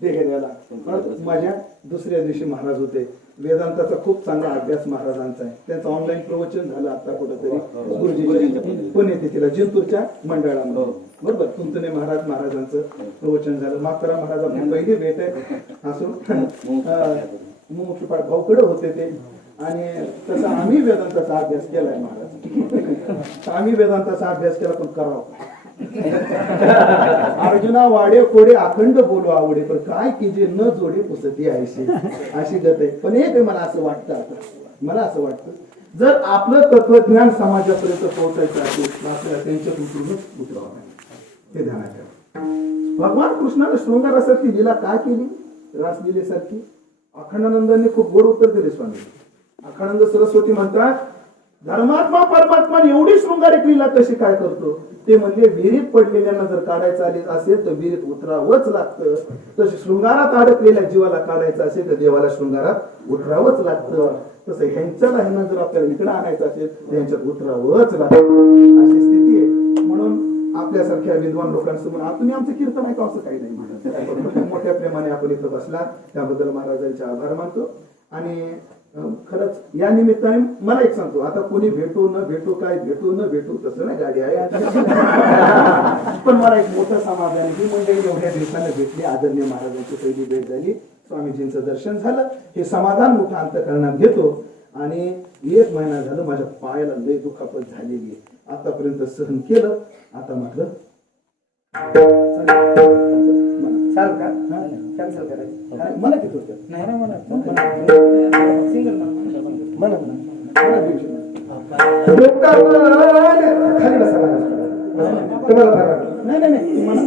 देहेऱ्याला माझ्या दुसऱ्या दिवशी महाराज होते. वेदांताचा खूप चांगला अभ्यास महाराजांचा आहे. त्यांचं ऑनलाईन प्रवचन झालं आता कुठंतरी गुरुजी पुण्यतिथीला जिंतूरच्या मंडळामध्ये, बरोबर. तुमतने महाराजांचं प्रवचन झालं. मातरा महाराज आपली पहिली भेट आहे. असो मुमुक्षुपाळ भाऊकडे होते ते. आणि तसा आम्ही वेदांताचा अभ्यास केलाय महाराज. आम्ही वेदांताचा अभ्यास केला, पण करावा अर्जुना वाडे कोडे अखंड बोलू आवडे, पण काय की जे न जोडे पुसती आयशी, अशी गत आहे. पण एक मला असं वाटतं जर आपलं तत्वज्ञान समाजापर्यंत पोहोचायचं असेल आपल्याला त्यांच्याकडूनच उतरावं, हे ध्यानात ठेवा. भगवान कृष्णाने शृंगारासारखी लीला काय केली, रासलीलेसारखी. अखंडानंदांनी खूप गोड उत्तर दिले स्वामी. अखंडानंद सरस्वती म्हणतात, धर्मात्मा परमात्मा एवढी शृंगारिक लीला कशी काय करतो. ते म्हणजे विहिरीत पडलेल्यांना जर काढायचं आले असेल तर विहिरीत उतरावंच लागतं. तसे शृंगारात अडकलेल्या जीवाला काढायचं असेल तर देवाला शृंगारात उतरावंच लागतं. तसं ह्यांना जर आपल्याला इकडे आणायचं असेल तर ह्यांच्यात उतरावंच लागतं, अशी स्थिती आहे. म्हणून आपल्यासारख्या विद्वान लोकांसमोर तुम्ही आमचं कीर्तन ऐका असं काही नाही. मोठ्या प्रेमाने आपण इथं बसला त्याबद्दल महाराजांचे आभार मानतो. आणि खरंच या निमित्ताने मला एक सांगतो, आता कोणी भेटू न भेटू, काय भेटू न भेटू तसं नाही, गाडी आहे पण मला एक मोठं समाधान आहे, ही मंडळी एवढ्या दिवसाने भेटली, आदरणीय महाराजांची पहिली भेट झाली, स्वामीजींचं दर्शन झालं, हे समाधान मोठं अंतःकरणात घेतो. आणि 1 महिना झालं माझ्या पायाला लय दुखापत झालेली आहे, आतापर्यंत सहन केलं, आता म्हटलं चाल का कॅन्सल करायचं मला किती होतं नाही ना म्हणा सिंगल म्हणा खाली बसा तुम्हाला नाही नाही नाही मला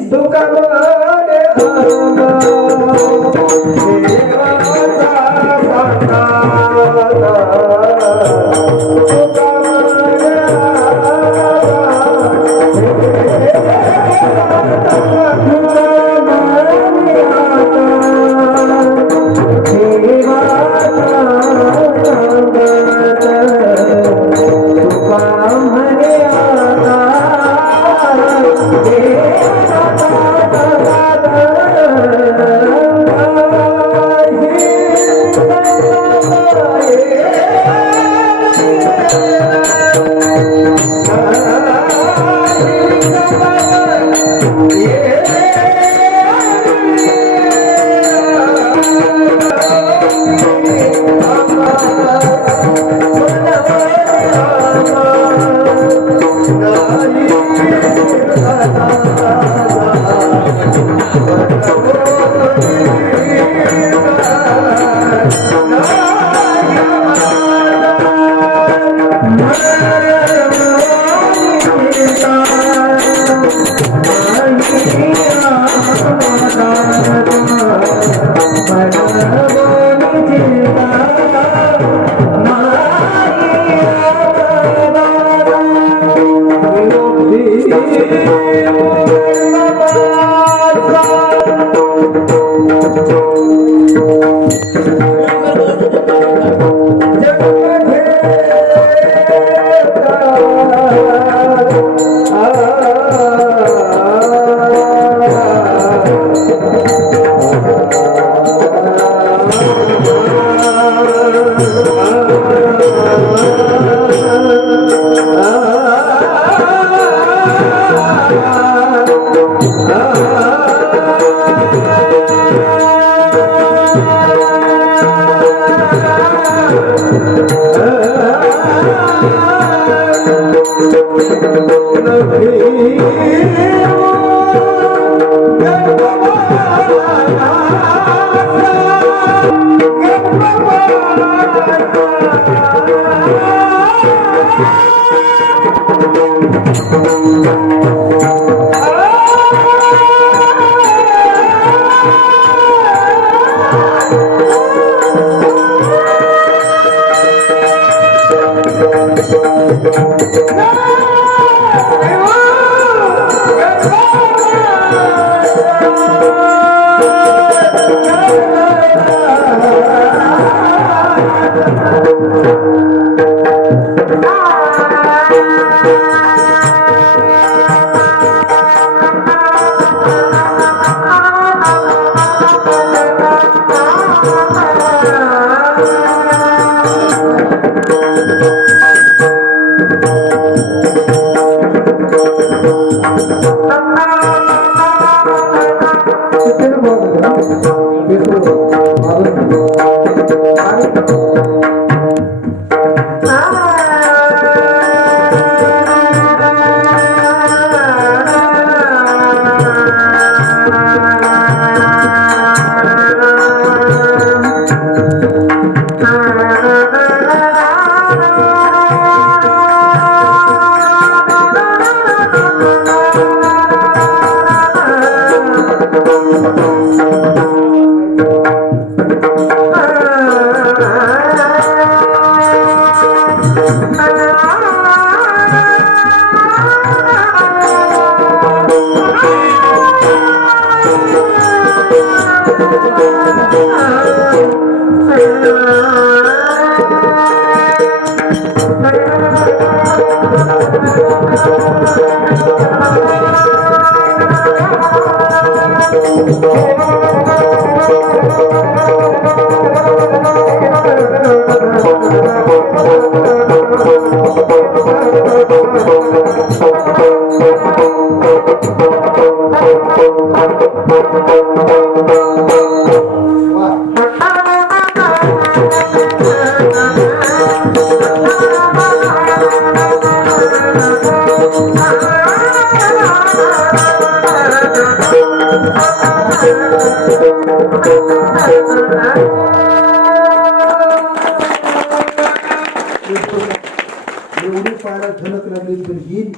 एवढी पायाला धनक लागली तर येईल.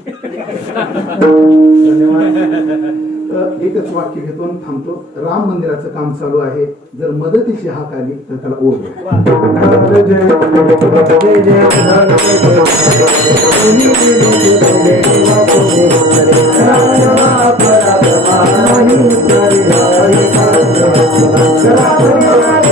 धन्यवाद. एकच वाक्य घेतो आणि थांबतो. राम मंदिराचं काम चालू आहे. जर मदतीची हाक आली तर त्याला ओढ. जय